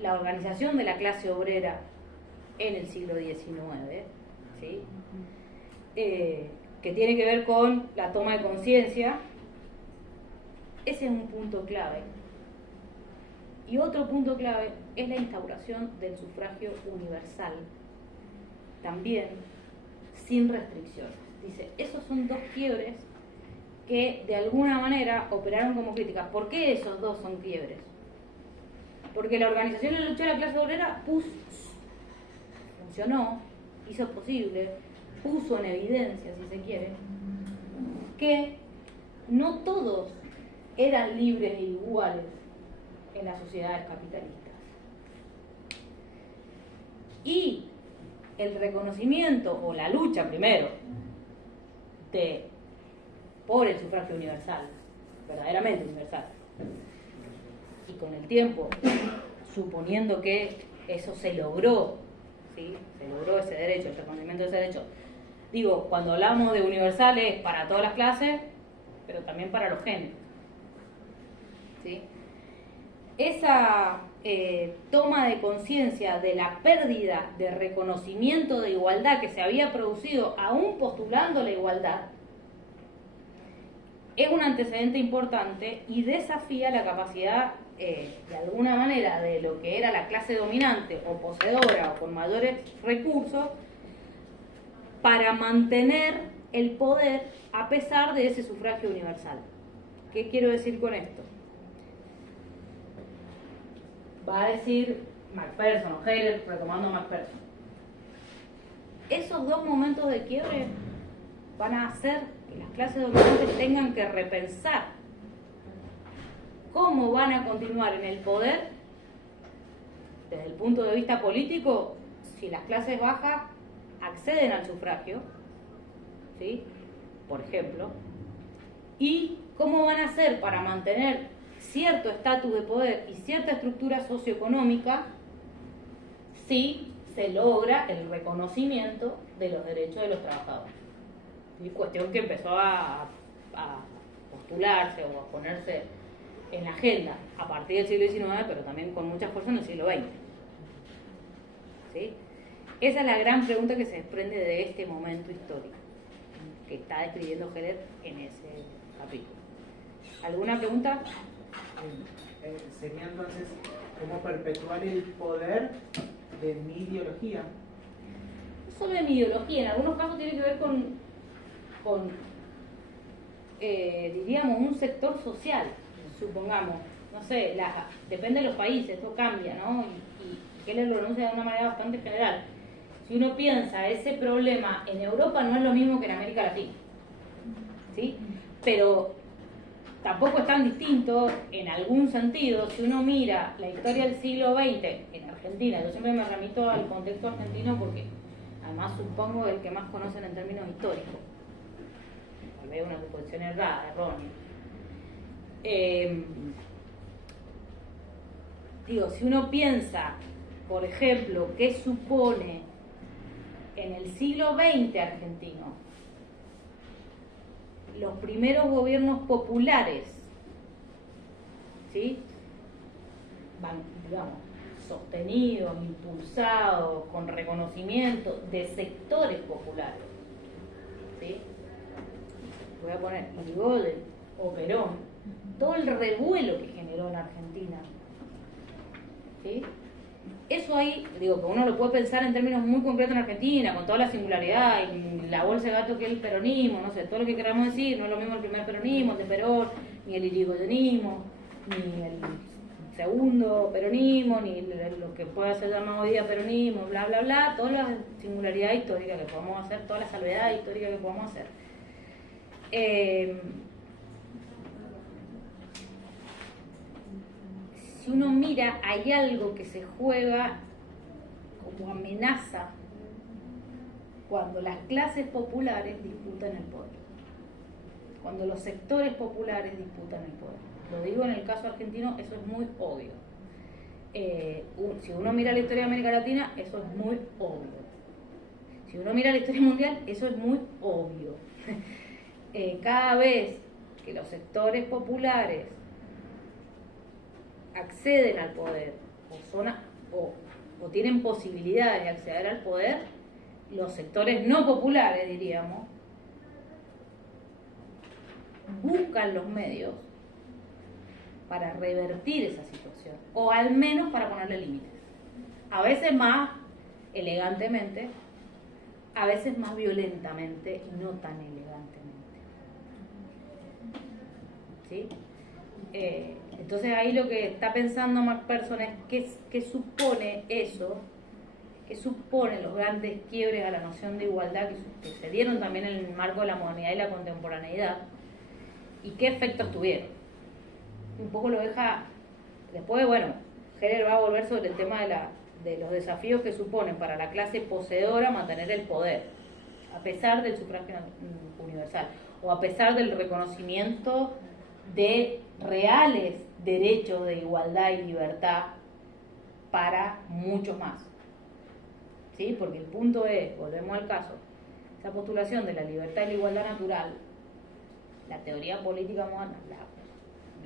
la organización de la clase obrera en el siglo XIX, ¿sí? Que tiene que ver con la toma de conciencia. Ese es un punto clave. Y otro punto clave es la instauración del sufragio universal, también sin restricciones. Dice, esos son dos quiebres que de alguna manera operaron como críticas. ¿Por qué esos dos son quiebres? Porque la organización de la lucha de la clase obrera funcionó, hizo posible, puso en evidencia, si se quiere, que no todos eran libres e iguales en las sociedades capitalistas. Y el reconocimiento o la lucha primero por el sufragio universal, verdaderamente universal, y con el tiempo, suponiendo que eso se logró, ¿sí? Se logró ese derecho, el reconocimiento de ese derecho. Digo, cuando hablamos de universal es para todas las clases, pero también para los géneros, ¿sí? Esa toma de conciencia de la pérdida de reconocimiento de igualdad que se había producido aún postulando la igualdad es un antecedente importante y desafía la capacidad de alguna manera de lo que era la clase dominante o poseedora o con mayores recursos para mantener el poder a pesar de ese sufragio universal. ¿Qué quiero decir con esto? Va a decir Macpherson o Heller, retomando a Macpherson. Esos dos momentos de quiebre van a hacer que las clases dominantes tengan que repensar cómo van a continuar en el poder desde el punto de vista político si las clases bajas acceden al sufragio, ¿sí? Por ejemplo, y cómo van a hacer para mantener cierto estatus de poder y cierta estructura socioeconómica si se logra el reconocimiento de los derechos de los trabajadores. Y cuestión que empezó a postularse o a ponerse en la agenda a partir del siglo XIX, pero también con mucha fuerza en el siglo XX. ¿Sí? Esa es la gran pregunta que se desprende de este momento histórico que está describiendo Heller en ese capítulo. ¿Alguna pregunta? Sería entonces cómo perpetuar el poder de mi ideología. No solo de mi ideología, en algunos casos tiene que ver con diríamos, un sector social, supongamos. No sé, depende de los países, esto cambia, ¿no? Y Heller lo enuncia de una manera bastante general. Si uno piensa ese problema en Europa no es lo mismo que en América Latina, ¿sí? Pero tampoco es tan distinto en algún sentido. Si uno mira la historia del siglo XX en Argentina, yo siempre me remito al contexto argentino porque además supongo el que más conocen en términos históricos. Tal vez una suposición errada, errónea. Si uno piensa, por ejemplo, qué supone en el siglo XX argentino los primeros gobiernos populares, ¿sí? Van, digamos, sostenidos, impulsados, con reconocimiento de sectores populares, ¿sí? Voy a poner Irigoyen o Perón, todo el revuelo que generó en Argentina, ¿sí? Eso ahí, digo, que uno lo puede pensar en términos muy concretos en Argentina, con toda la singularidad y la bolsa de gato que es el peronismo, no sé, todo lo que queramos decir, no es lo mismo el primer peronismo, el de Perón, ni el irigoyenismo, ni el segundo peronismo, ni lo que pueda ser llamado hoy día peronismo, bla, bla, bla, toda la singularidad histórica que podamos hacer, toda la salvedad histórica que podamos hacer. Si uno mira, hay algo que se juega como amenaza cuando las clases populares disputan el poder, cuando los sectores populares disputan el poder. Lo digo en el caso argentino, eso es muy obvio. Si uno mira la historia de América Latina, eso es muy obvio. Si uno mira la historia mundial, eso es muy obvio. Cada vez que los sectores populares acceden al poder o tienen posibilidades de acceder al poder, los sectores no populares, diríamos, buscan los medios para revertir esa situación, o al menos para ponerle límites. A veces más elegantemente, a veces más violentamente y no tan elegantemente. ¿Sí? Entonces ahí lo que está pensando Macpherson es qué supone eso, qué suponen los grandes quiebres a la noción de igualdad que se dieron también en el marco de la modernidad y la contemporaneidad, y qué efectos tuvieron. Un poco lo deja, después, bueno, Heller va a volver sobre el tema de de los desafíos que suponen para la clase poseedora mantener el poder, a pesar del sufragio universal, o a pesar del reconocimiento de reales derechos de igualdad y libertad para muchos más. ¿Sí? Porque el punto es, volvemos al caso, esa postulación de la libertad y la igualdad natural, la teoría política moderna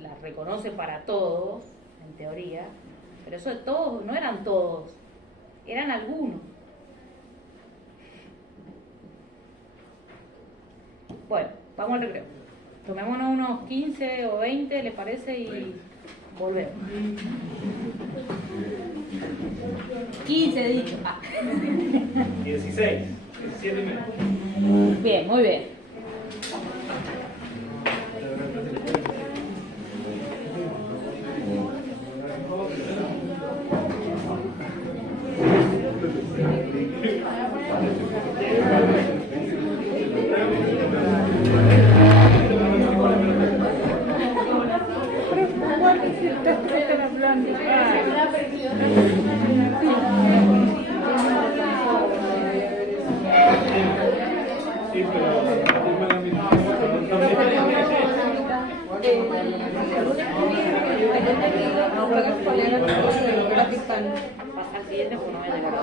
la reconoce para todos, en teoría, pero eso de todos, no eran todos, eran algunos. Bueno, vamos al recreo. Tomémonos unos 15 o 20, ¿les parece? Y volvemos. 15 dicho. 16, 17 y medio. Bien, muy bien.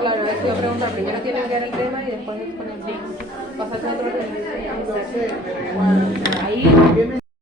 Claro, eso iba a preguntar. Primero tienen que dar el tema y después exponer. Pasarse a otro tema. Ahí